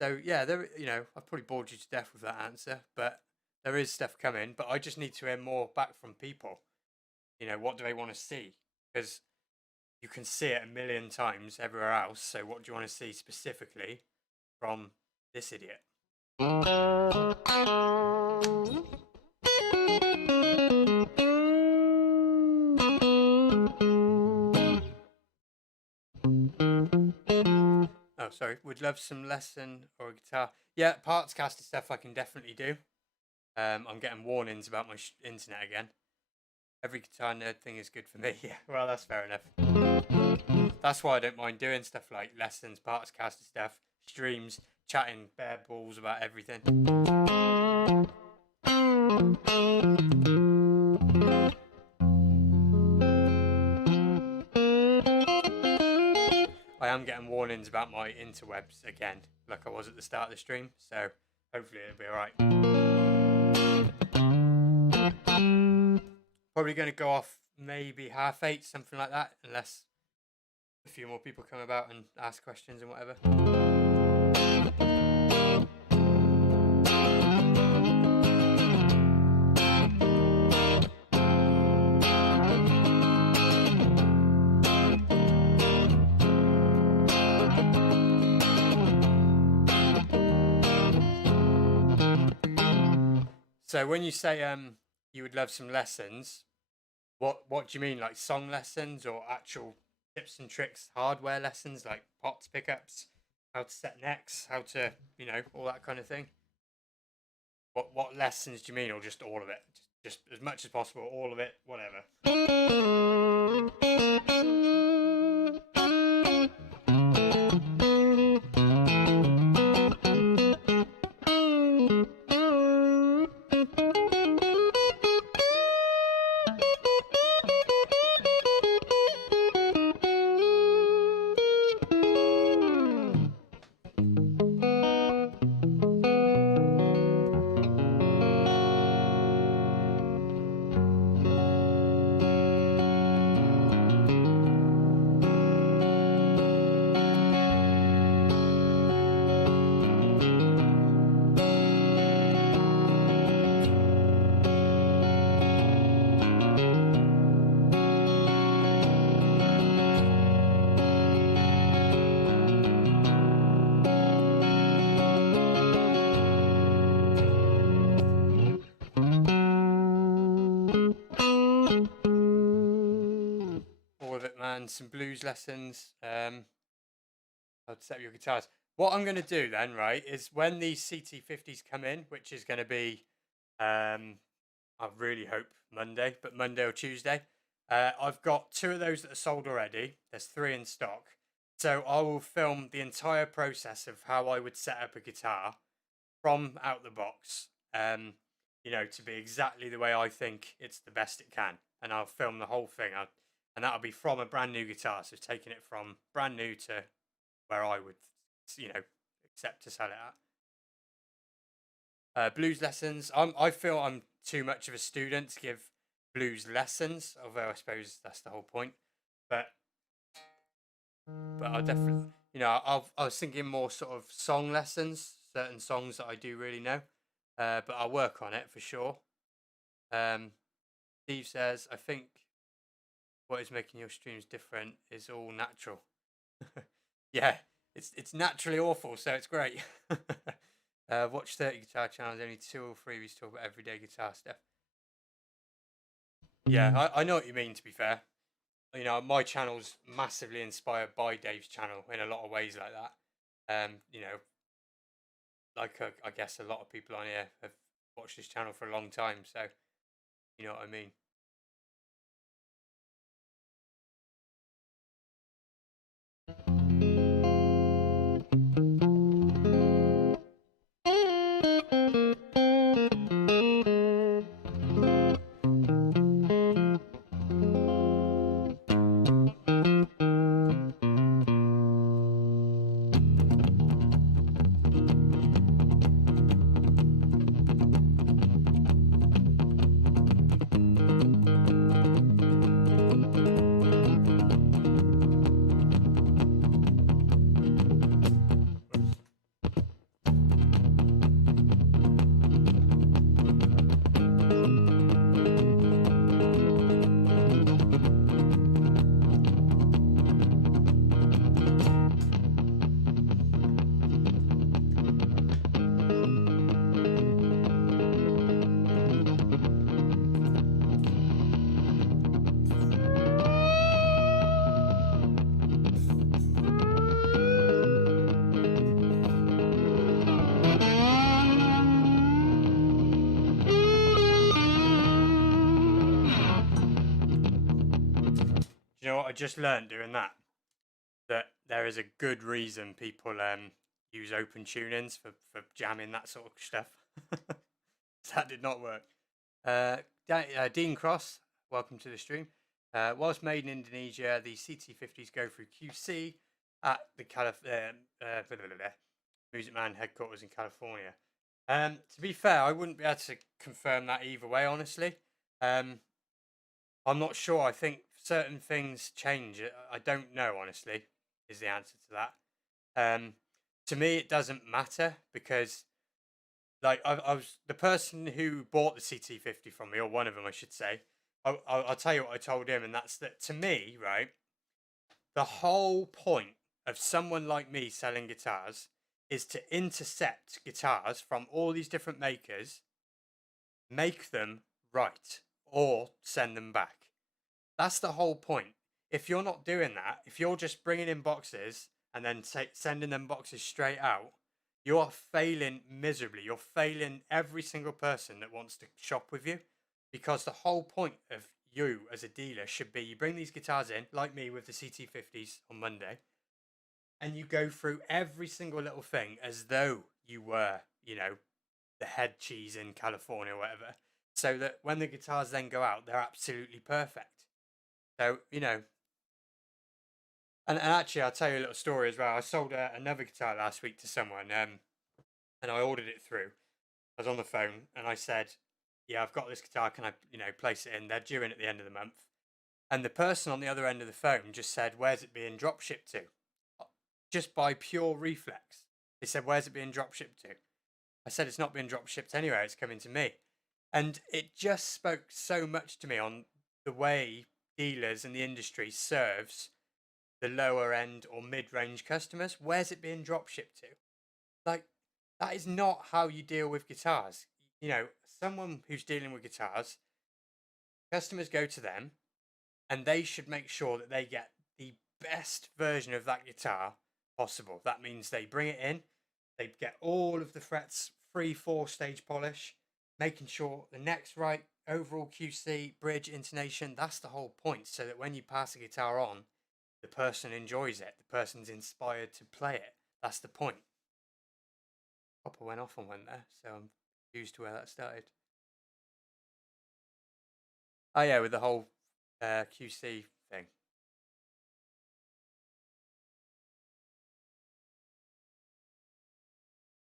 So yeah, you know, I've probably bored you to death with that answer, but there is stuff coming. But I just need to hear more back from people. You know, what do they want to see? Because you can see it a million times everywhere else. So what do you want to see specifically from this idiot? Oh, sorry. Would love some lesson or a guitar. Yeah, parts caster stuff I can definitely do. I'm getting warnings about my internet again. Every guitar nerd thing is good for me. Yeah, well, that's fair enough. That's why I don't mind doing stuff like lessons, parts caster stuff, streams, chatting bare balls about everything. feelings about my interwebs again, like I was at the start of the stream. So hopefully it'll be all right. Probably going to go off maybe 8:30, something like that, unless a few more people come about and ask questions and whatever. So when you say you would love some lessons, what do you mean? Like song lessons or actual tips and tricks, hardware lessons, like pots, pickups, how to set necks, how to, all that kind of thing? What lessons do you mean, or just all of it? Just as much as possible, all of it, whatever. All of it, man. Some blues lessons. How to set up your guitars. What I'm going to do then, right, is when these CT50s come in, which is going to be, I really hope Monday, but Monday or Tuesday. I've got 2 of those that are sold already. There's 3 in stock. So I will film the entire process of how I would set up a guitar from out the box, to be exactly the way I think it's the best it can. And I'll film the whole thing. And that'll be from a brand new guitar. So taking it from brand new to where I would, accept to sell it at. Blues lessons. I feel I'm too much of a student to give blues lessons, although I suppose that's the whole point. But I definitely, I was thinking more sort of song lessons, certain songs that I do really know. But I'll work on it for sure. Steve says, I think what is making your streams different is all natural. Yeah, it's naturally awful, so it's great. Watch 30 guitar channels, only 2 or 3 we talk about everyday guitar stuff. Yeah, I know what you mean, to be fair. My channel's massively inspired by Dave's channel in a lot of ways like that. I guess a lot of people on here have watched this channel for a long time, so you know what I mean. You know what I just learned doing that? That there is a good reason people use open tunings for jamming that sort of stuff. That did not work. Dean Cross, welcome to the stream. Whilst made in Indonesia, the CT50s go through QC. at the blah, blah, blah, Music Man headquarters in California. To be fair, I wouldn't be able to confirm that either way, honestly. Um, I'm not sure. I think certain things change. I don't know, honestly, is the answer to that. Um, to me, it doesn't matter because, like, I was the person who bought the CT50 from me, or one of them, I should say. I'll tell you what I told him, and that's that to me, right? The whole point of someone like me selling guitars is to intercept guitars from all these different makers, make them right, or send them back. That's the whole point. If you're not doing that, if you're just bringing in boxes and then sending them boxes straight out, you are failing miserably. You're failing every single person that wants to shop with you, because the whole point of you as a dealer should be you bring these guitars in, like me with the CT50s on Monday, and you go through every single little thing as though you were, the head cheese in California or whatever, so that when the guitars then go out, they're absolutely perfect. So, and actually, I'll tell you a little story as well. I sold another guitar last week to someone, and I ordered it through. I was on the phone and I said, "Yeah, I've got this guitar. Can I, place it in?" They're due in at the end of the month, and the person on the other end of the phone just said, "Where's it being drop shipped to?" Just by pure reflex, they said, "Where's it being drop shipped to?" I said, "It's not being drop shipped anywhere. It's coming to me," and it just spoke so much to me on the way dealers and the industry serves the lower end or mid range customers. Where's it being drop shipped to? Like, that is not how you deal with guitars. Someone who's dealing with guitars, customers go to them and they should make sure that they get the best version of that guitar possible. That means they bring it in, they get all of the frets, 3-4 stage polish, making sure the neck's right, overall QC, bridge, intonation. That's the whole point. So that when you pass the guitar on, the person enjoys it. The person's inspired to play it. That's the point. Proper went off on one there, so I'm confused to where that started. Oh yeah, with the whole QC thing.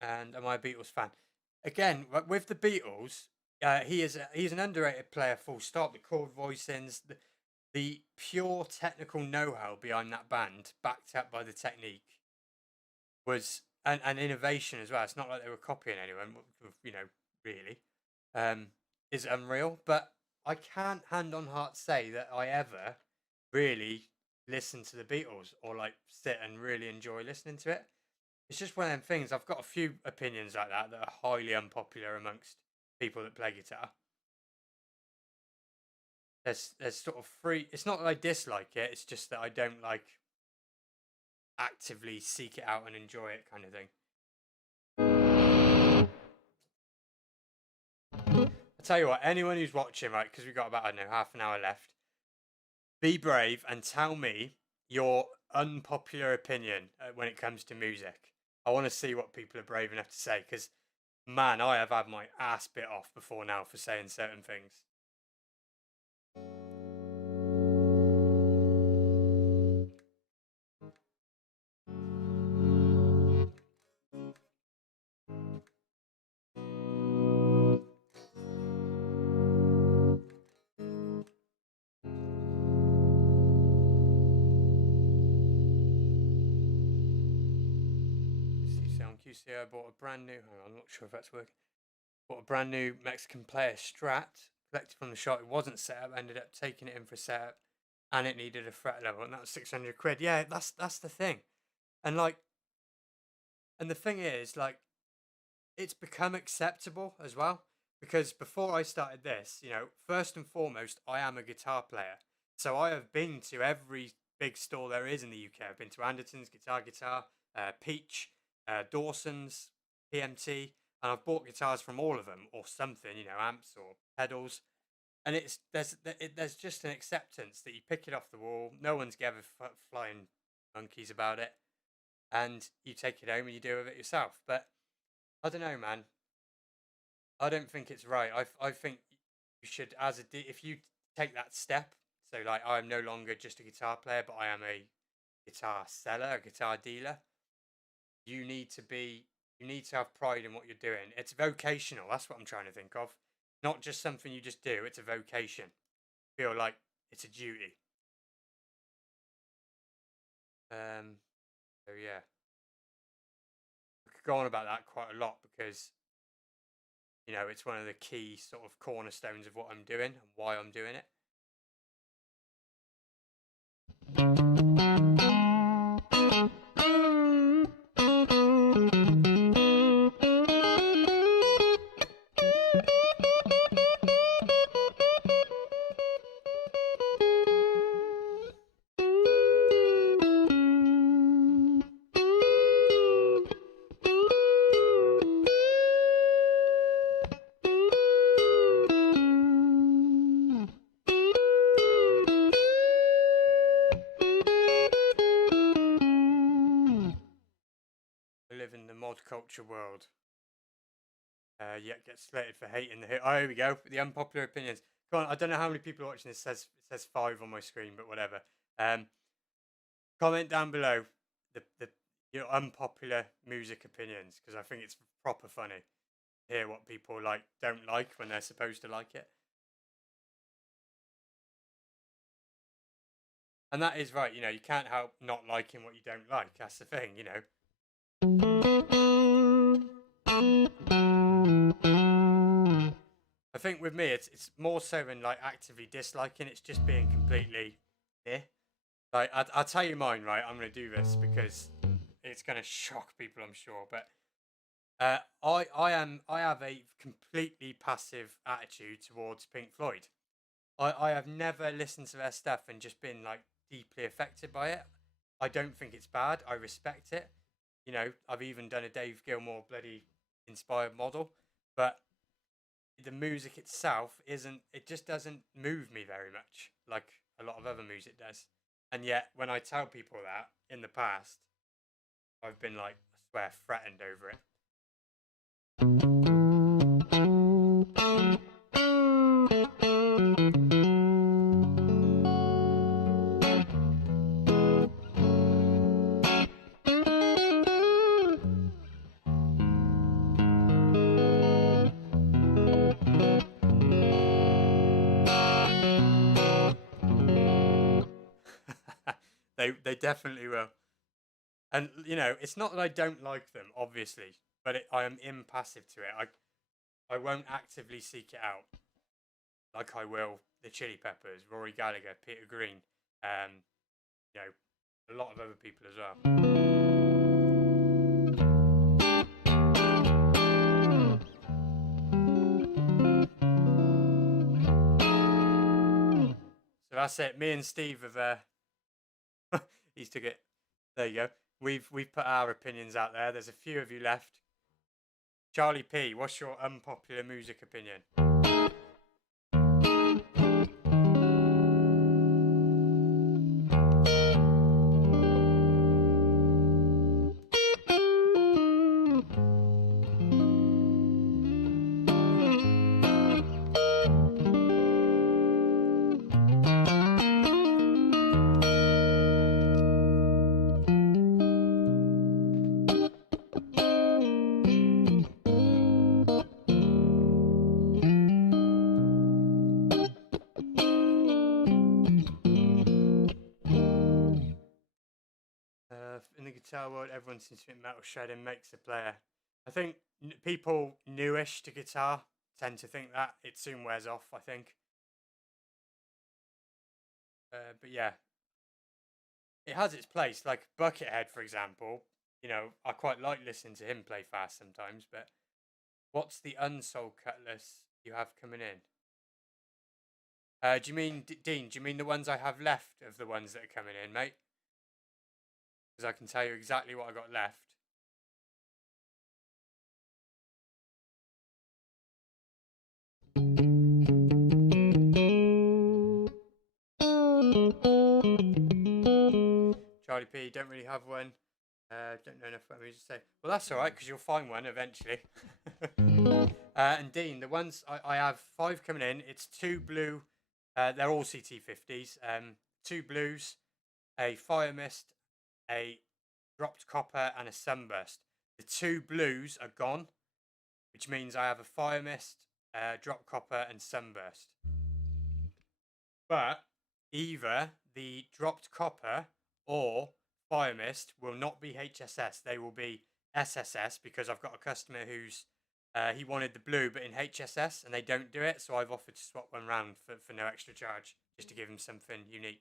And am I a Beatles fan? Again, with the Beatles, he's an underrated player. Full stop. The chord voicings, the pure technical know-how behind that band, backed up by the technique, was and innovation as well. It's not like they were copying anyone, really, um, is unreal. But I can't hand on heart say that I ever really listened to the Beatles or like sit and really enjoy listening to it. It's just one of them things. I've got a few opinions like that that are highly unpopular amongst people that play guitar. There's sort of free. It's not that I dislike it. It's just that I don't like actively seek it out and enjoy it, kind of thing. I tell you what, anyone who's watching, right, because we've got about, I don't know, half an hour left, be brave and tell me your unpopular opinion when it comes to music. I want to see what people are brave enough to say, because, man, I have had my ass bit off before now for saying certain things. So on QC, I bought a brand new, I'm not sure if that's working, bought a brand new Mexican player Strat, collected from the shop. It wasn't set up, ended up taking it in for setup, and it needed a fret level, and that was 600 quid. Yeah, that's the thing. And like, and the thing is, like, it's become acceptable as well, because before I started this, first and foremost, I am a guitar player. So I have been to every big store there is in the UK. I've been to Anderton's, Guitar, Peach, Dawson's, PMT, and I've bought guitars from all of them or something, amps or pedals. And there's just an acceptance that you pick it off the wall. No one's ever flying monkeys about it, and you take it home and you deal with it yourself. But I don't know, man. I don't think it's right. I think you should, if you take that step. So like, I'm no longer just a guitar player, but I am a guitar seller, a guitar dealer, you need to be you need to have pride in what you're doing. It's vocational. That's what I'm trying to think of. Not just something you just do. It's a vocation. Feel like it's a duty. Um. So yeah, I could go on about that quite a lot because it's one of the key sort of cornerstones of what I'm doing and why I'm doing it. I live in the mod culture world. Yet get slated for hating the hit. Oh, here we go. The unpopular opinions. Come on, I don't know how many people are watching this. It says 5 on my screen, but whatever. Comment down below the your unpopular music opinions because I think it's proper funny to hear what people don't like when they're supposed to like it. And that is right. You can't help not liking what you don't like. That's the thing. I think with me, it's more so than actively disliking. It's just being completely eh. Like I'll tell you mine, right? I'm gonna do this because it's gonna shock people, I'm sure. But I have a completely passive attitude towards Pink Floyd. I have never listened to their stuff and just been deeply affected by it. I don't think it's bad. I respect it. I've even done a Dave Gilmour bloody inspired model, but the music itself isn't. It just doesn't move me very much, like a lot of other music does. And yet, when I tell people that in the past, I've been I swear, threatened over it. They definitely will. And it's not that I don't like them, obviously, but I am impassive to it. I won't actively seek it out like I will the Chili Peppers, Rory Gallagher, Peter Green, um, you know, a lot of other people as well. So that's it. Me and Steve have he's took it. There you go. We've put our opinions out there. There's a few of you left. Charlie P, what's your unpopular music opinion? In the guitar world, everyone seems to think metal shredding makes a player. I think people newish to guitar tend to think that it soon wears off. I think, but yeah, it has its place. Like Buckethead, for example. I quite like listening to him play fast sometimes. But what's the unsold Cutlass you have coming in? Do you mean Dean? Do you mean the ones I have left of the ones that are coming in, mate? Because I can tell you exactly what I got left. Charlie P, don't really have one. Don't know enough about music to say. Well, that's all right because you'll find one eventually. And Dean, the ones I have 5 coming in. It's 2 blue. They're all CT50s. 2 blues, a Fire Mist, a dropped copper and a sunburst. The 2 blues are gone, which means I have a fire mist, drop copper, and sunburst. But either the dropped copper or fire mist will not be HSS. They will be SSS, because I've got a customer who's he wanted the blue but in HSS and they don't do it, so I've offered to swap one round for no extra charge, just to give him something unique.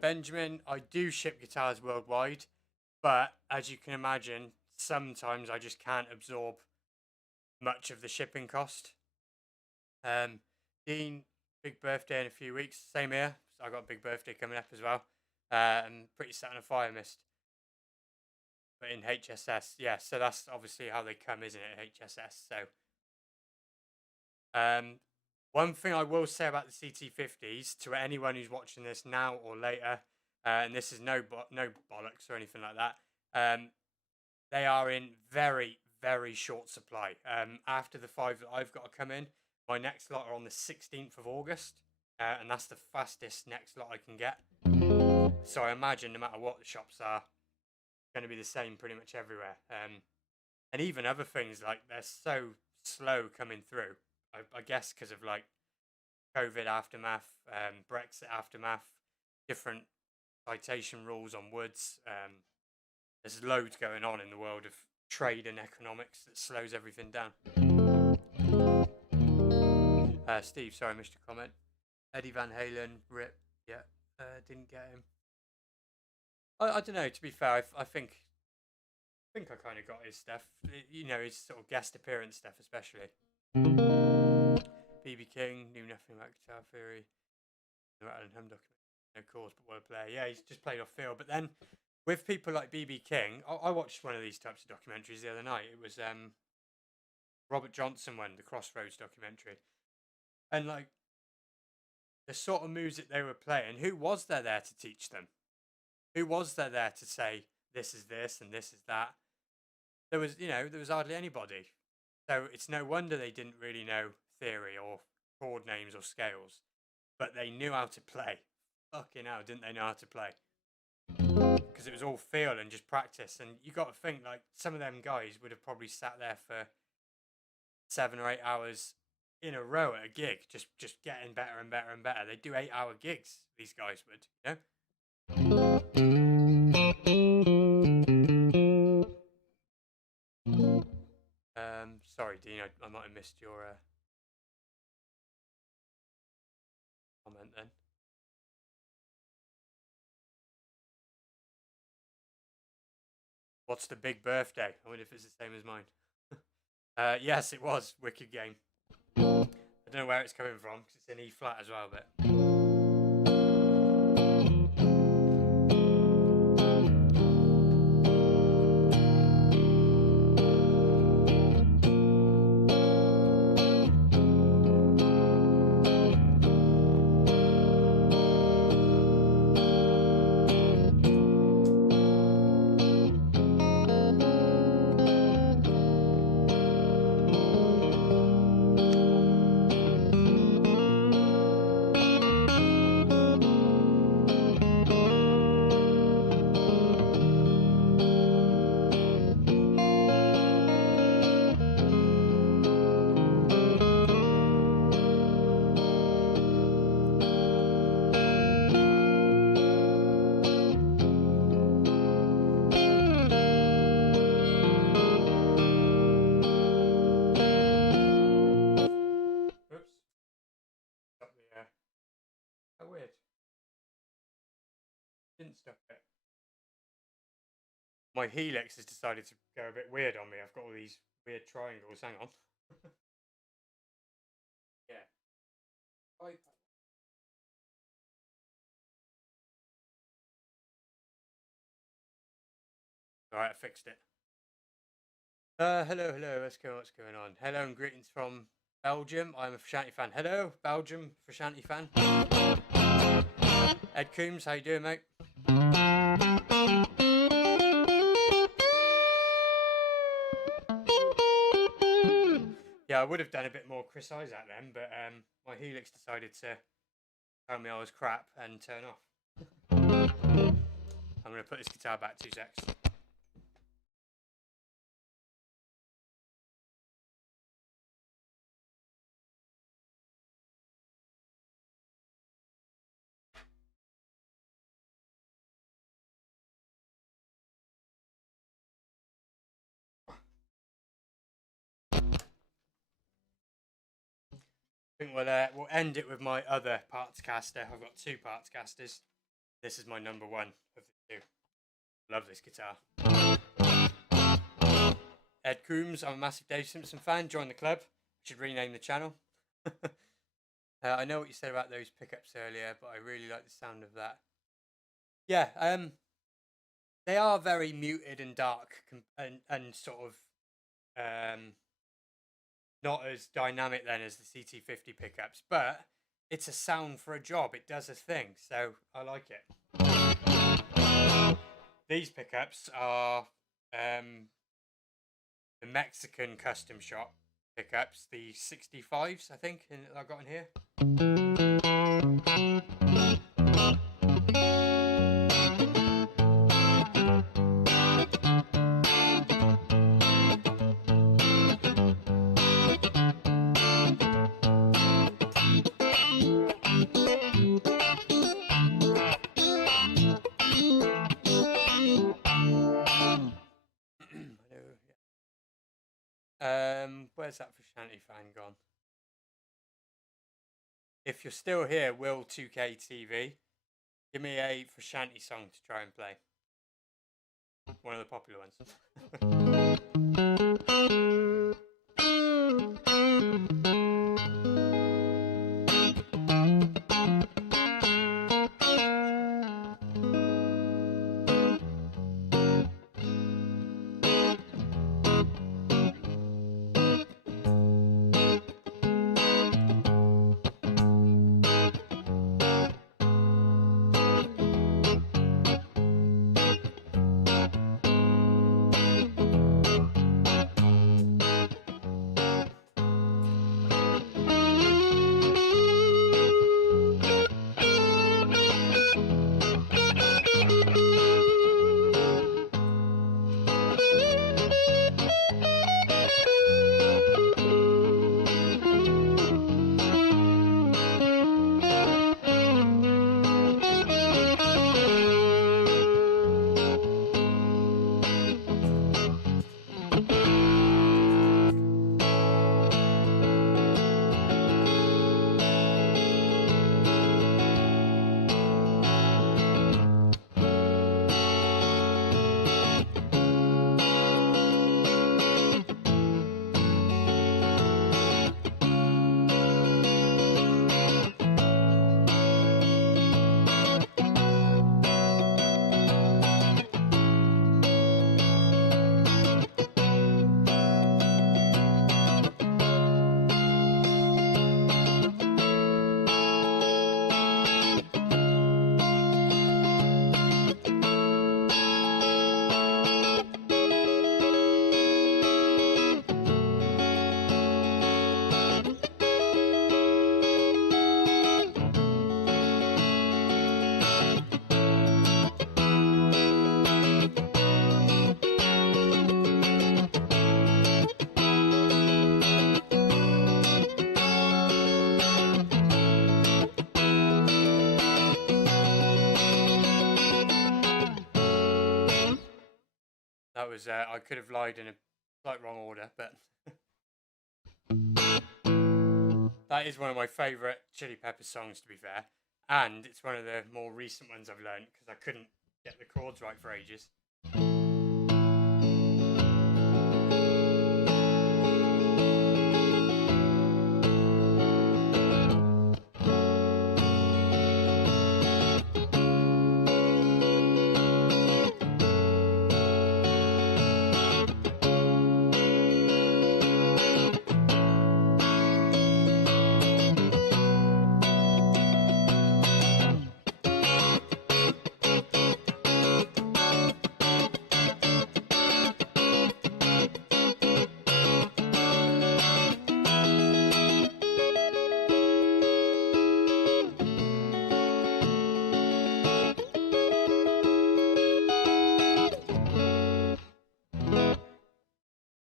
Benjamin, I do ship guitars worldwide, but as you can imagine, sometimes I just can't absorb much of the shipping cost. Dean, big birthday in a few weeks. Same here. So I got a big birthday coming up as well. And pretty set on a fire mist. But in HSS, yeah. So that's obviously how they come, isn't it? HSS. So, one thing I will say about the CT50s to anyone who's watching this now or later, and this is no bollocks or anything like that. They are in very, very short supply. After the 5 that I've got to come in, my next lot are on the 16th of August, and that's the fastest next lot I can get. So I imagine no matter what the shops are, it's going to be the same pretty much everywhere. And even other things, like they're so slow coming through. I guess because of like COVID aftermath, Brexit aftermath, different citation rules on woods. There's loads going on in the world of trade and economics that slows everything down. Steve, sorry, I missed your comment. Eddie Van Halen, RIP. Yeah, didn't get him. I don't know. To be fair, I think I kind of got his stuff. You know, his sort of guest appearance stuff, especially. BB King knew nothing about Guitar Theory. No Alan Hum document. No cause but wordplay. Yeah, he's just played off field. But then with people like BB King, I watched one of these types of documentaries the other night. It was Robert Johnson one, the Crossroads documentary. And like the sort of music they were playing, who was there to teach them? Who was there to say this is this and this is that? There was hardly anybody. So it's no wonder they didn't really know theory or chord names or scales, but they knew how to play. Fucking hell, didn't they know how to play? Because it was all feel and just practice. And you got to think, like, some of them guys would have probably sat there for 7 or 8 hours in a row at a gig, just getting better and better and better. They do 8-hour gigs, these guys would, you know? Sorry, Dean, I might have missed your comment then. What's the big birthday? I wonder if it's the same as mine. Yes, it was. Wicked game. I don't know where it's coming from because it's in E flat as well, but. didn't stop it. My helix has decided to go a bit weird on me. I've got all these weird triangles. Hang on. Yeah. Alright, I fixed it. Hello, what's going on? Hello and greetings from Belgium. I'm a Frusciante fan. Hello, Belgium, Frusciante fan. Ed Coombs, how you doing, mate? Yeah, I would have done a bit more Chris Isaac then, but my helix decided to tell me I was crap and turn off. I'm going to put this guitar back 2 secs. I think we'll end it with my other parts caster. I've got 2 parts casters. This is my number 1 of the 2. Love this guitar. Ed Coombs, I'm a massive Dave Simpson fan. Join the club. Should rename the channel. I know what you said about those pickups earlier, but I really like the sound of that. Yeah, they are very muted and dark and sort of not as dynamic then as the CT50 pickups, but it's a sound for a job. It does a thing, so I like it. These pickups are the Mexican custom shop pickups, the 65s, I think, I got in here. Where's that Frusciante fan gone? If you're still here, Will 2K TV, give me a Frusciante song to try and play. One of the popular ones. That was, I could have lied in a slight wrong order, but that is one of my favourite Chili Peppers songs, to be fair. and it's one of the more recent ones I've learned because I couldn't get the chords right for ages.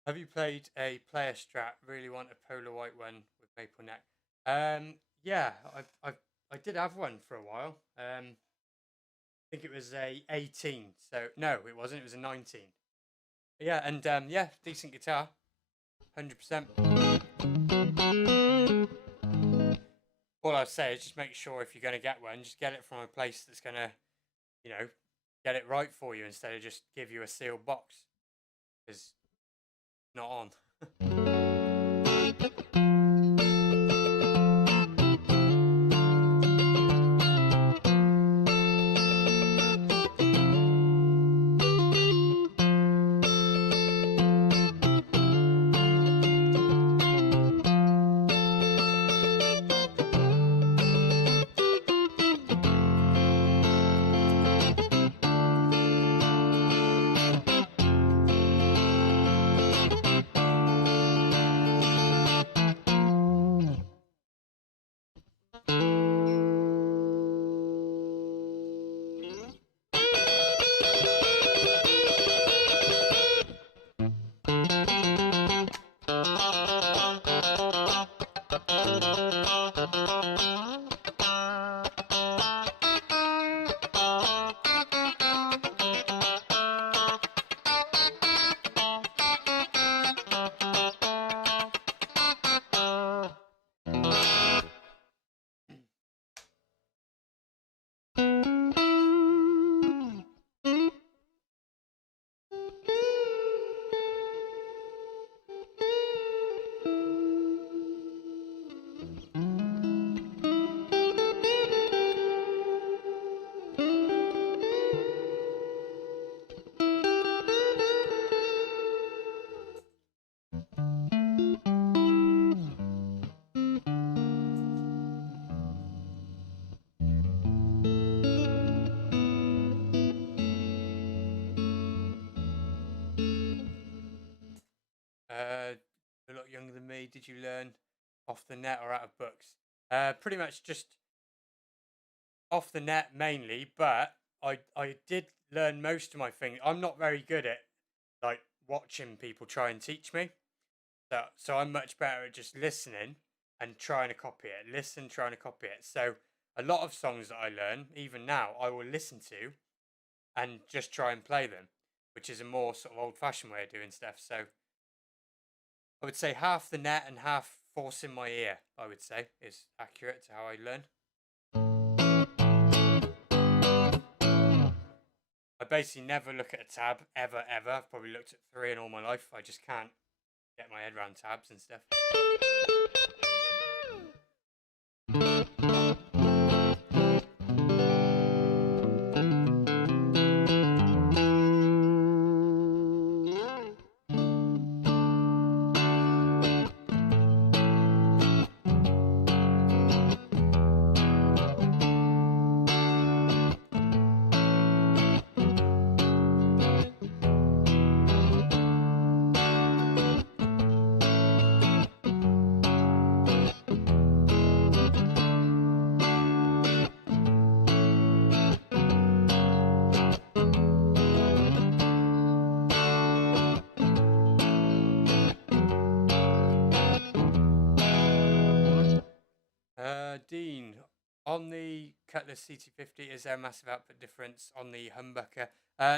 Have you played a player strat? Really want a polar white one with maple neck. Yeah, I did have one for a while. I think it was a 18. So no, it wasn't. It was a 19. Yeah, and yeah, decent guitar, 100%. All I'd say is just make sure if you're going to get one, just get it from a place that's going to, you know, get it right for you instead of just give you a sealed box. Because not on. A lot younger than me. Did you learn off the net or out of books? Pretty much just off the net mainly, but I did learn most of my thing. I'm not very good at like watching people try and teach me. So I'm much better at just listening and trying to copy it. Listen, trying to copy it. So a lot of songs that I learn, even now, I will listen to and just try and play them, which is a more sort of old fashioned way of doing stuff. So I would say half the net and half forcing my ear, I would say, is accurate to how I learn. I basically never look at a tab, ever, ever. I've probably looked at 3 in all my life. I just can't get my head around tabs and stuff. Dean, on the Cutlass CT50, is there a massive output difference on the humbucker?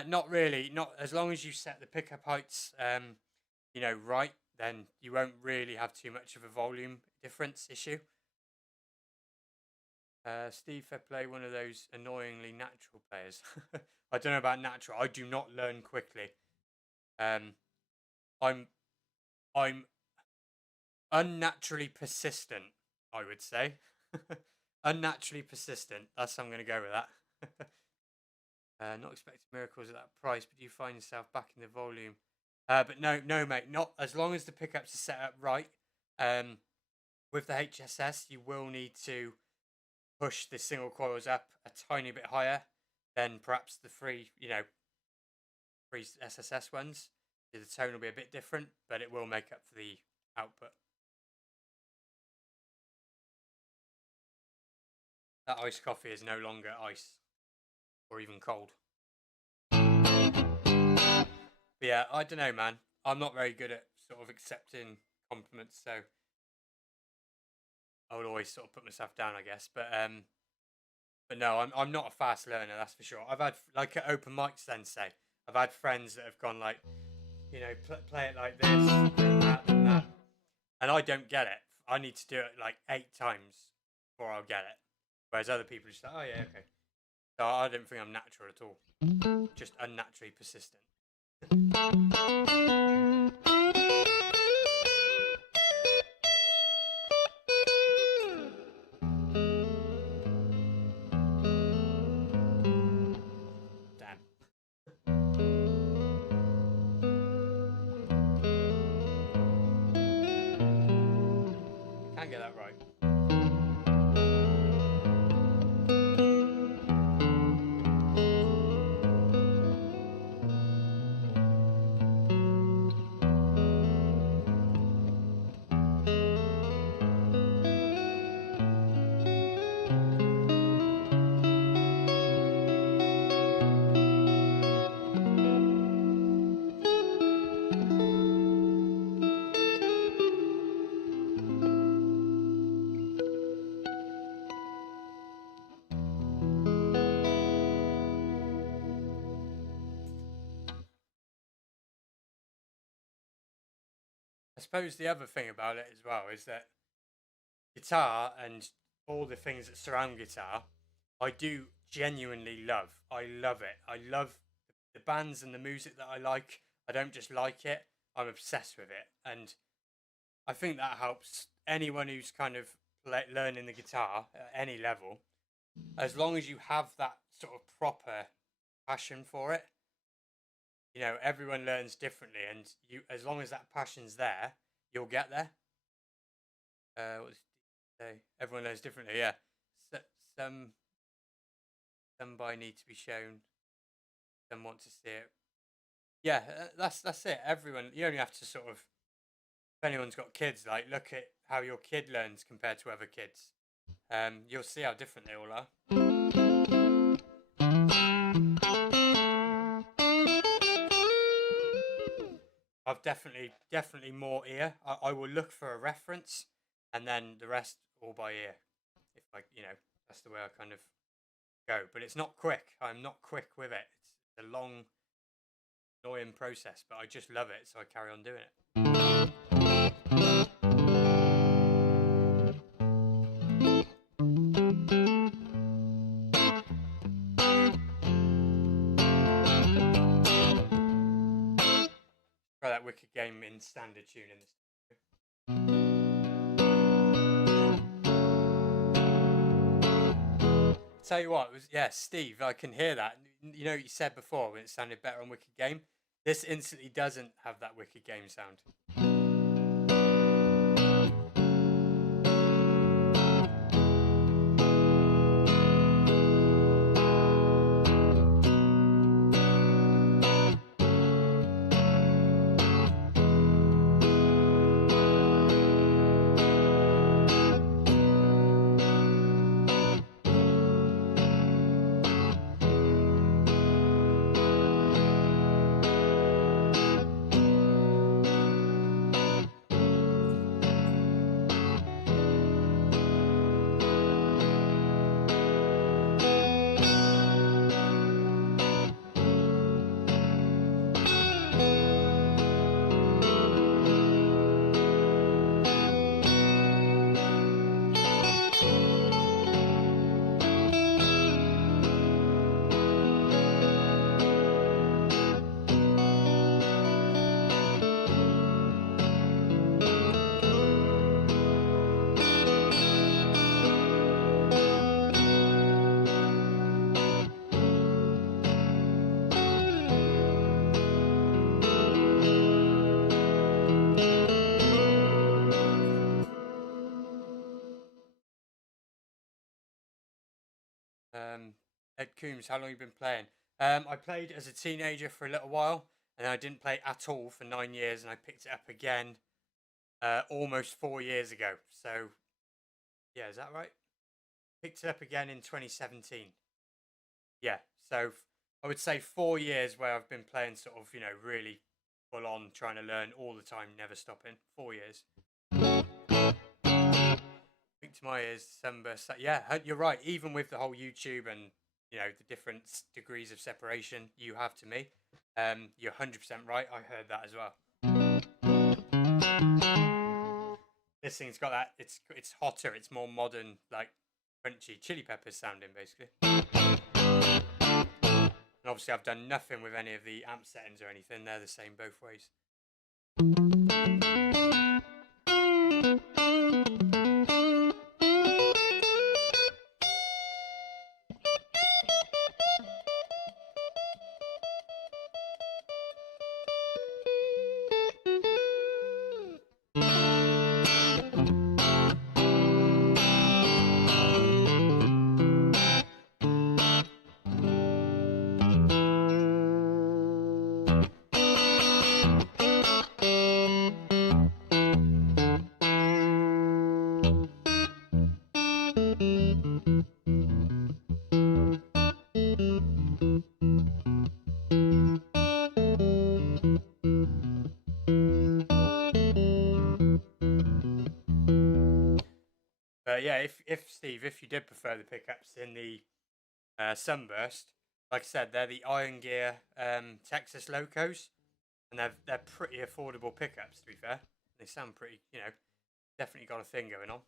Not really. Not as long as you set the pickup heights, right. Then you won't really have too much of a volume difference issue. Steve Fairplay, one of those annoyingly natural players. I don't know about natural. I do not learn quickly. Um, I'm I'm unnaturally persistent, I would say. Unnaturally persistent. That's how I'm going to go with that. Not expecting miracles at that price, but do you find yourself back in the volume? But no, mate. Not as long as the pickups are set up right. With the HSS, you will need to push the single coils up a tiny bit higher than perhaps the free SSS ones. The tone will be a bit different, but it will make up for the output. That iced coffee is no longer ice or even cold. But yeah, I don't know, man. I'm not very good at sort of accepting compliments, so I would always sort of put myself down, I guess. But no, I'm not a fast learner, that's for sure. I've had like at open mic sensei, I've had friends that have gone like, play it like this, then that, then that, and I don't get it. I need to do it like 8 times before I'll get it. Whereas other people are just like, oh yeah, okay. So I don't think I'm natural at all. Just unnaturally persistent. Damn. Can't get that right. I suppose the other thing about it as well is that guitar and all the things that surround guitar, I do genuinely love. I love it. I love the bands and the music that I like. I don't just like it, I'm obsessed with it. And I think that helps anyone who's kind of learning the guitar at any level. As long as you have that sort of proper passion for it, everyone learns differently, and as long as that passion's there, you'll get there. What does he say? Everyone learns differently. Yeah, some by need to be shown, some want to see it. Yeah, that's it. Everyone, you only have to sort of, if anyone's got kids, like look at how your kid learns compared to other kids. You'll see how different they all are. I've definitely more ear. I will look for a reference, and then the rest all by ear. If that's the way I kind of go. But it's not quick. I'm not quick with it. It's a long, annoying process, but I just love it, so I carry on doing it. Try that wicked game in standard tune in this. Tell you what, Steve, I can hear that. You know what you said before when it sounded better on Wicked Game? This instantly doesn't have that Wicked Game sound. Ed Coombs, how long have you been playing? I played as a teenager for a little while, and I didn't play at all for 9 years, and I picked it up again almost 4 years ago. So, yeah, is that right? Picked it up again in 2017. Yeah, so I would say 4 years where I've been playing sort of, really full on, trying to learn all the time, never stopping. 4 years. Speak to my ears, December. Yeah, you're right. Even with the whole YouTube and the different degrees of separation you have to me, you're 100% right. I heard that as well. This thing's got that. It's hotter. It's more modern, like crunchy chili peppers sounding, basically. And obviously, I've done nothing with any of the amp settings or anything. They're the same both ways. Yeah, if Steve, if you did prefer the pickups in the Sunburst, like I said, they're the Iron Gear Texas Locos, and they're pretty affordable pickups. To be fair, they sound pretty. Definitely got a thing going on.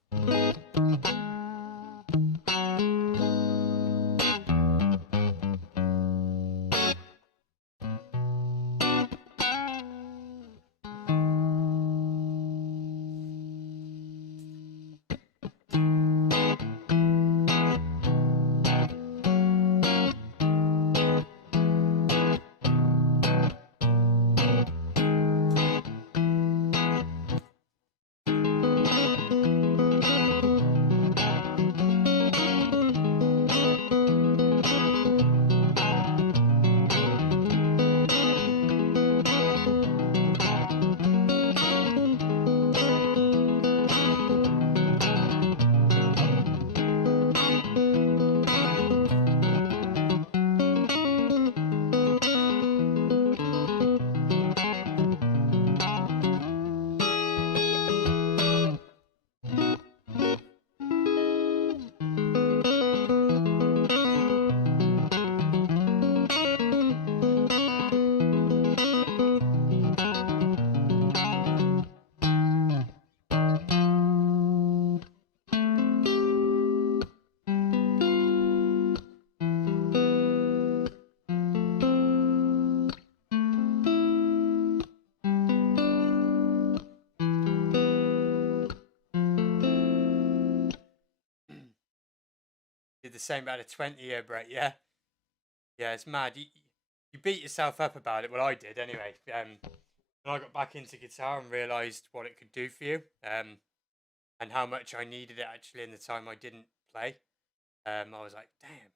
Did the same about a 20-year break, yeah? Yeah, it's mad. You beat yourself up about it. Well, I did anyway. When I got back into guitar and realised what it could do for you, and how much I needed it actually in the time I didn't play, I was like, damn,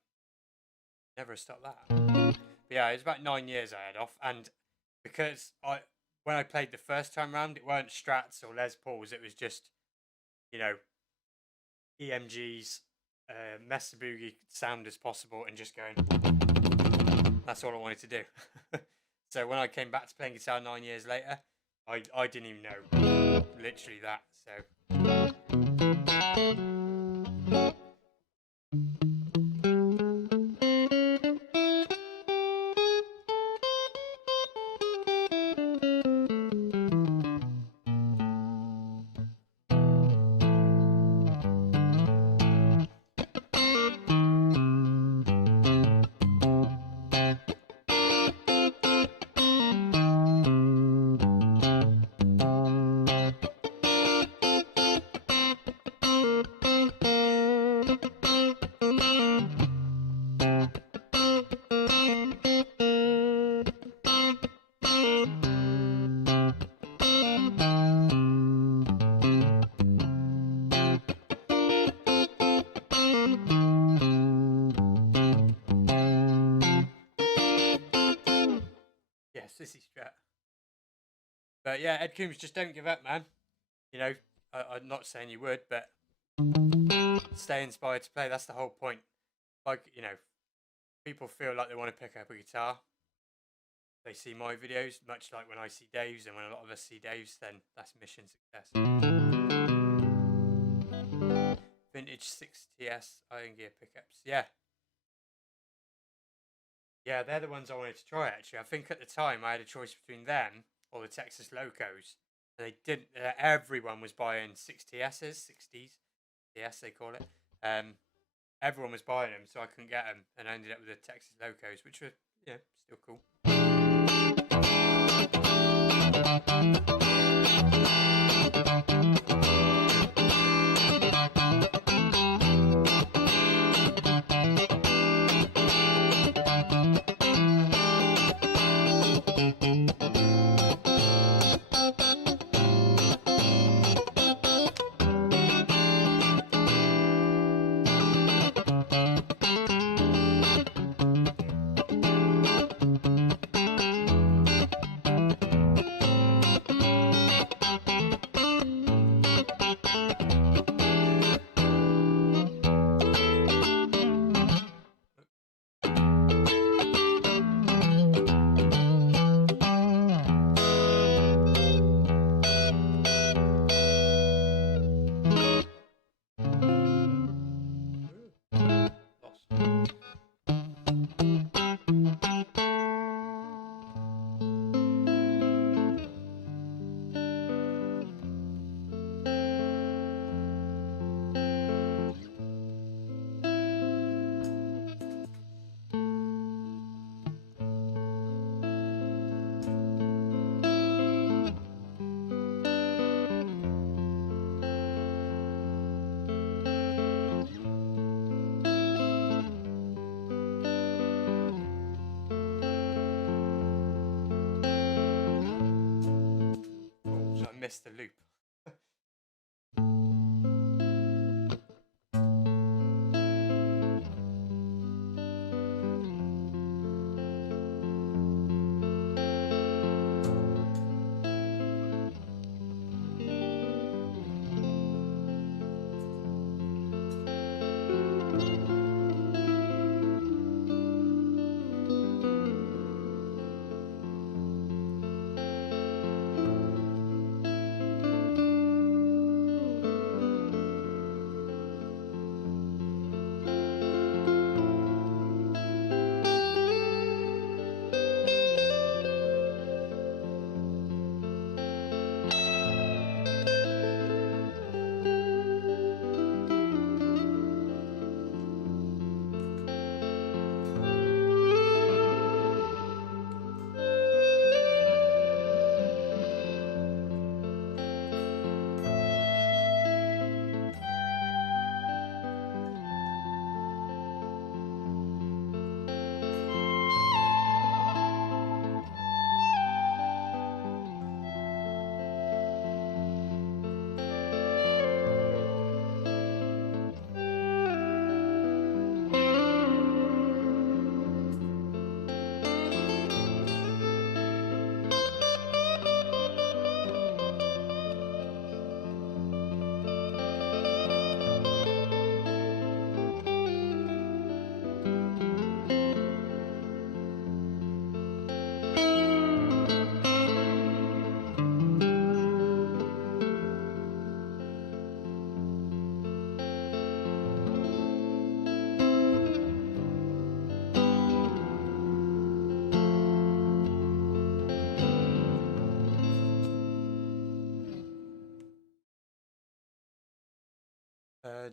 never stop that. But yeah, it was about 9 years I had off, and because when I played the first time round, it weren't Strats or Les Pauls. It was just, EMGs, mess the boogie sound as possible, and just going. That's all I wanted to do. So when I came back to playing guitar 9 years later, I didn't even know. Literally that. So. Sissy Strat. But yeah, Ed Coombs, just don't give up, man. You know, I'm not saying you would, but stay inspired to play. That's the whole point. Like, you know, people feel like they want to pick up a guitar. They see my videos, much like when I see Dave's, and when a lot of us see Dave's, then that's mission success. Vintage 6TS iron gear pickups. Yeah. Yeah, they're the ones I wanted to try, actually. I think at the time I had a choice between them or the Texas Locos. And they didn't, everyone was buying 6TSs, 60s, TS they call it. Everyone was buying them, so I couldn't get them. And I ended up with the Texas Locos, which were, yeah, still cool. Missed the loop.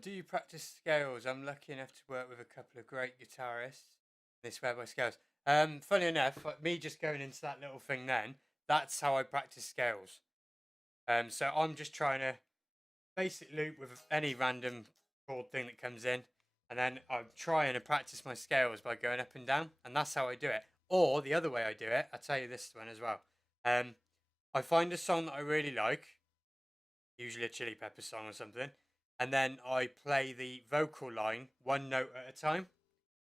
Do you practice scales? I'm lucky enough to work with a couple of great guitarists. They swear by scales. Funny enough, like me just going into that little thing then, that's how I practice scales. So I'm just trying to basic loop with any random chord thing that comes in, and then I'm trying to practice my scales by going up and down, and that's how I do it. Or the other way I do it, I'll tell you this one as well. I find a song that I really like, usually a Chili Peppers song or something, and then I play the vocal line one note at a time.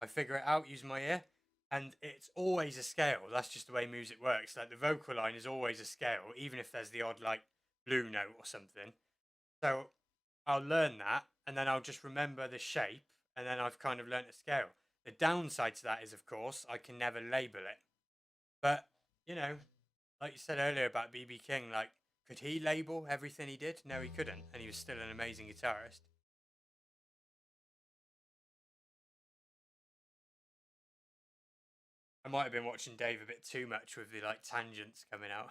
I figure it out using my ear, and it's always a scale. That's just the way music works. Like the vocal line is always a scale, even if there's the odd like blue note or something. So I'll learn that, and then I'll just remember the shape, and then I've kind of learnt a scale. The downside to that is, of course, I can never label it. But you know, like you said earlier about BB King, like could he label everything he did? No, he couldn't, and he was still an amazing guitarist. I might have been watching Dave a bit too much with the like tangents coming out.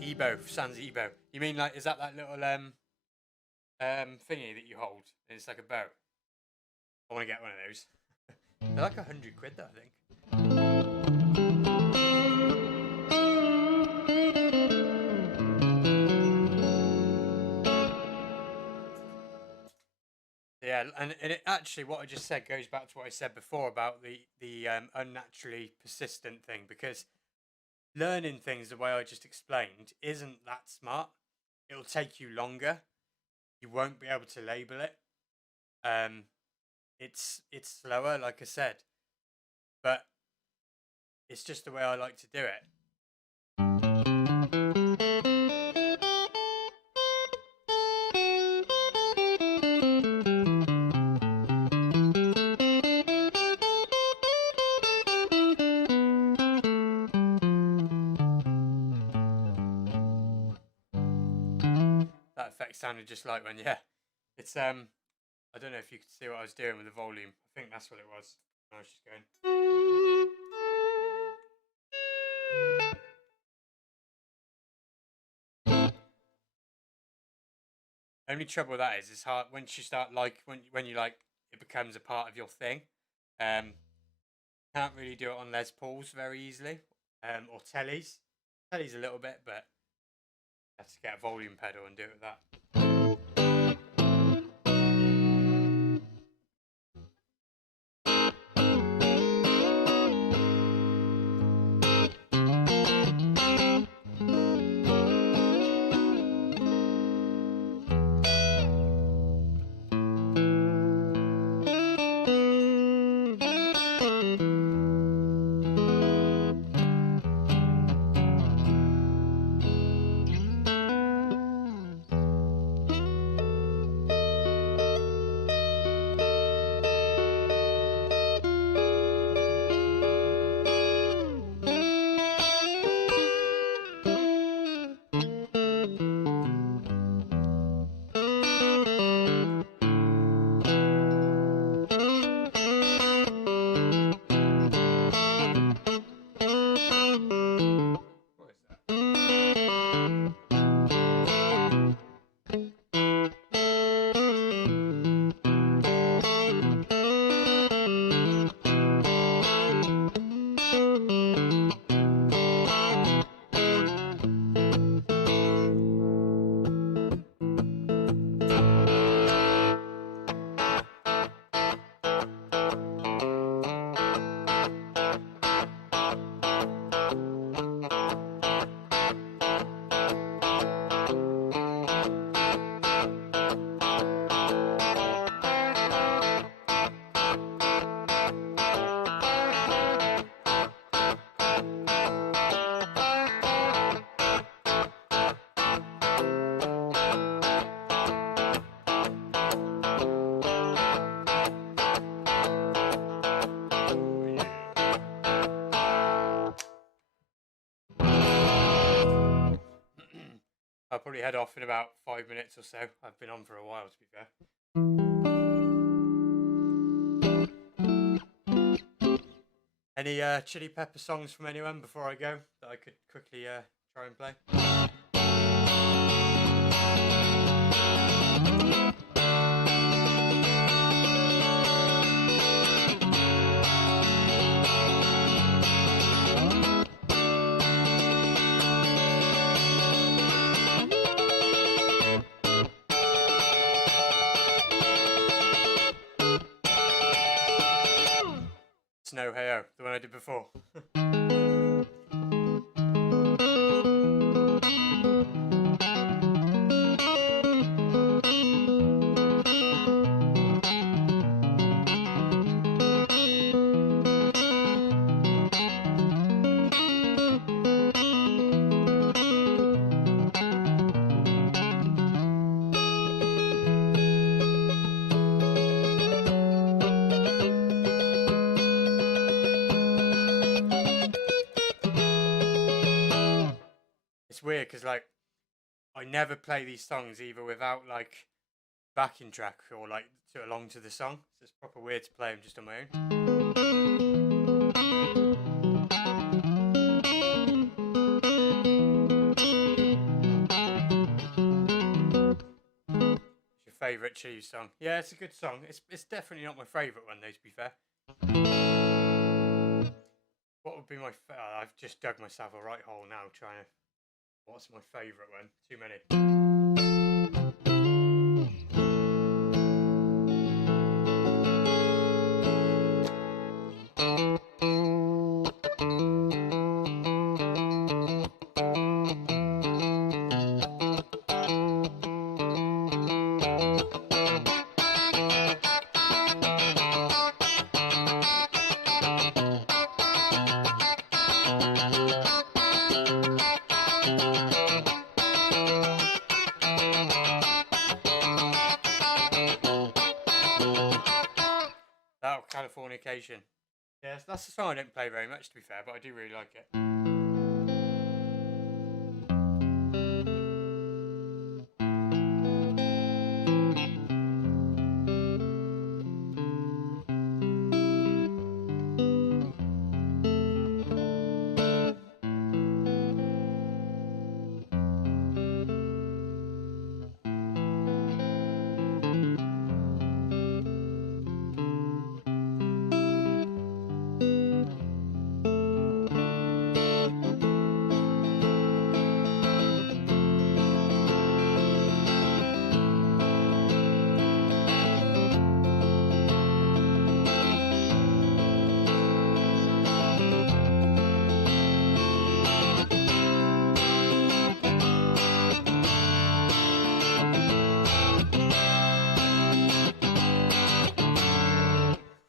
Ebo, sans Ebo. You mean like is that little thingy that you hold and it's like a bow? I want to get one of those. They're like £100 though, I think. Yeah, and it actually, what I just said goes back to what I said before about the unnaturally persistent thing, because learning things the way I just explained isn't that smart. It'll take you longer. You won't be able to label it. It's slower, like I said, but it's just the way I like to do it. That effect sounded just like when, yeah. It's I don't know if you could see what I was doing with the volume. I think that's what it was. I was just going. Only trouble with that is it's hard once you start like when you like it becomes a part of your thing. Can't really do it on Les Pauls very easily. Or Tellys. Tellys a little bit, but have to get a volume pedal and do it with that. I'll probably head off in about 5 minutes or so. I've been on for a while, to be fair. Any Chili Pepper songs from anyone before I go that I could quickly try and play? Snow Hey-O, the one I did before. weird because like I never play these songs either without like backing track or like to along to the song. So it's proper weird to play them just on my own. What's your favourite Cheese song? Yeah, it's a good song. It's definitely not my favourite one though, to be fair. What would be my? I've just dug myself a right hole now trying to. What's my favourite one? Too many. That Californication. Yes, that's a song I don't play very much, to be fair, but I do really like it.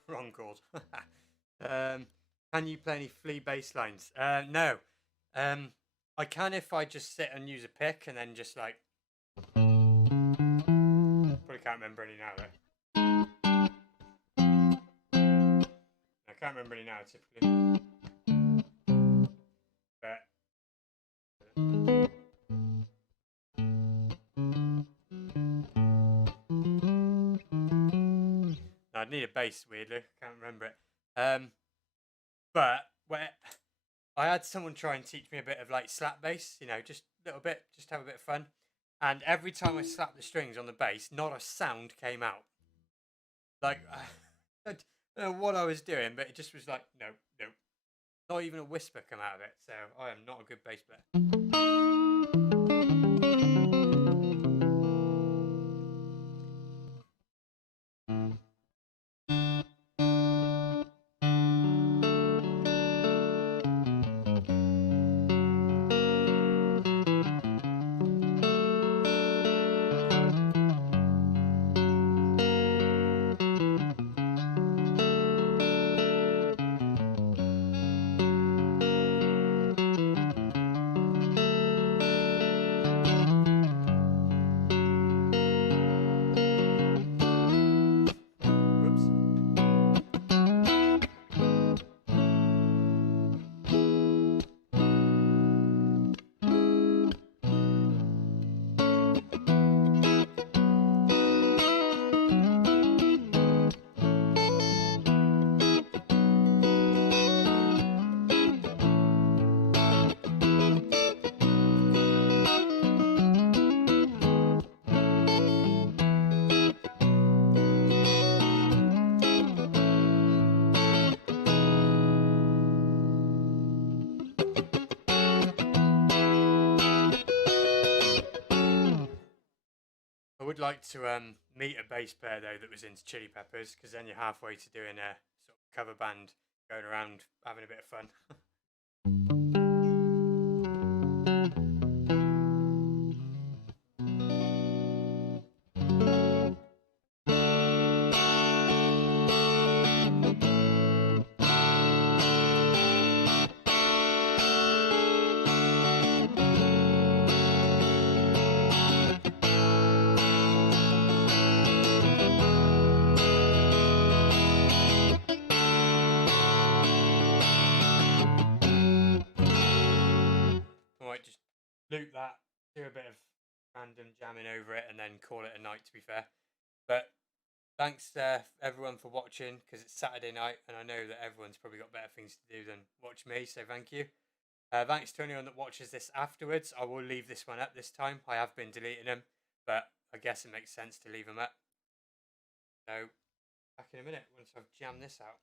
Wrong chord. Can you play any Flea bass lines? No. I can if I just sit and use a pick and then just like. Probably can't remember any now though. I can't remember any now typically. But. No, I'd need a bass, weirdly. Can't remember it. But where I had someone try and teach me a bit of like slap bass, you know, just a little bit, just have a bit of fun. And every time I slapped the strings on the bass, not a sound came out. Like, I don't know what I was doing, but it just was like, no, no. Not even a whisper come out of it. So I am not a good bass player. I would like to meet a bass player though that was into Chili Peppers, because then you're halfway to doing a sort of cover band going around having a bit of fun. I might just loop that, do a bit of random jamming over it, and then call it a night. To be fair, but thanks everyone for watching, because it's Saturday night and I know that everyone's probably got better things to do than watch me. So thank you. Thanks to anyone that watches this afterwards. I will leave this one up this time. I have been deleting them, but I guess it makes sense to leave them up. So back in a minute once I've jammed this out.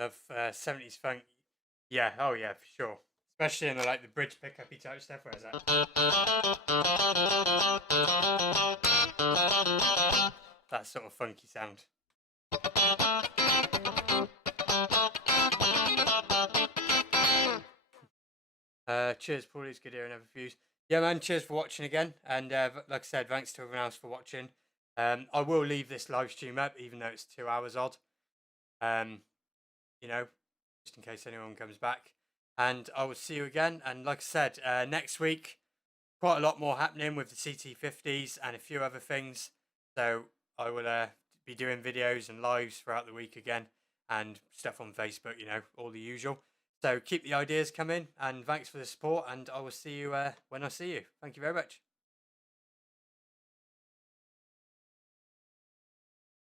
Love 70s funk. Yeah, oh yeah, for sure. Especially in the bridge pickup type stuff. Where's that? That sort of funky sound. Cheers, Paul. It's good hearing other views. Yeah, man. Cheers for watching again. And like I said, thanks to everyone else for watching. I will leave this live stream up, even though it's 2 hours odd. You know, just in case anyone comes back. And I will see you again. And like I said, next week, quite a lot more happening with the CT50s and a few other things. So I will be doing videos and lives throughout the week again, and stuff on Facebook, you know, all the usual. So keep the ideas coming, and thanks for the support, and I will see you when I see you. Thank you very much.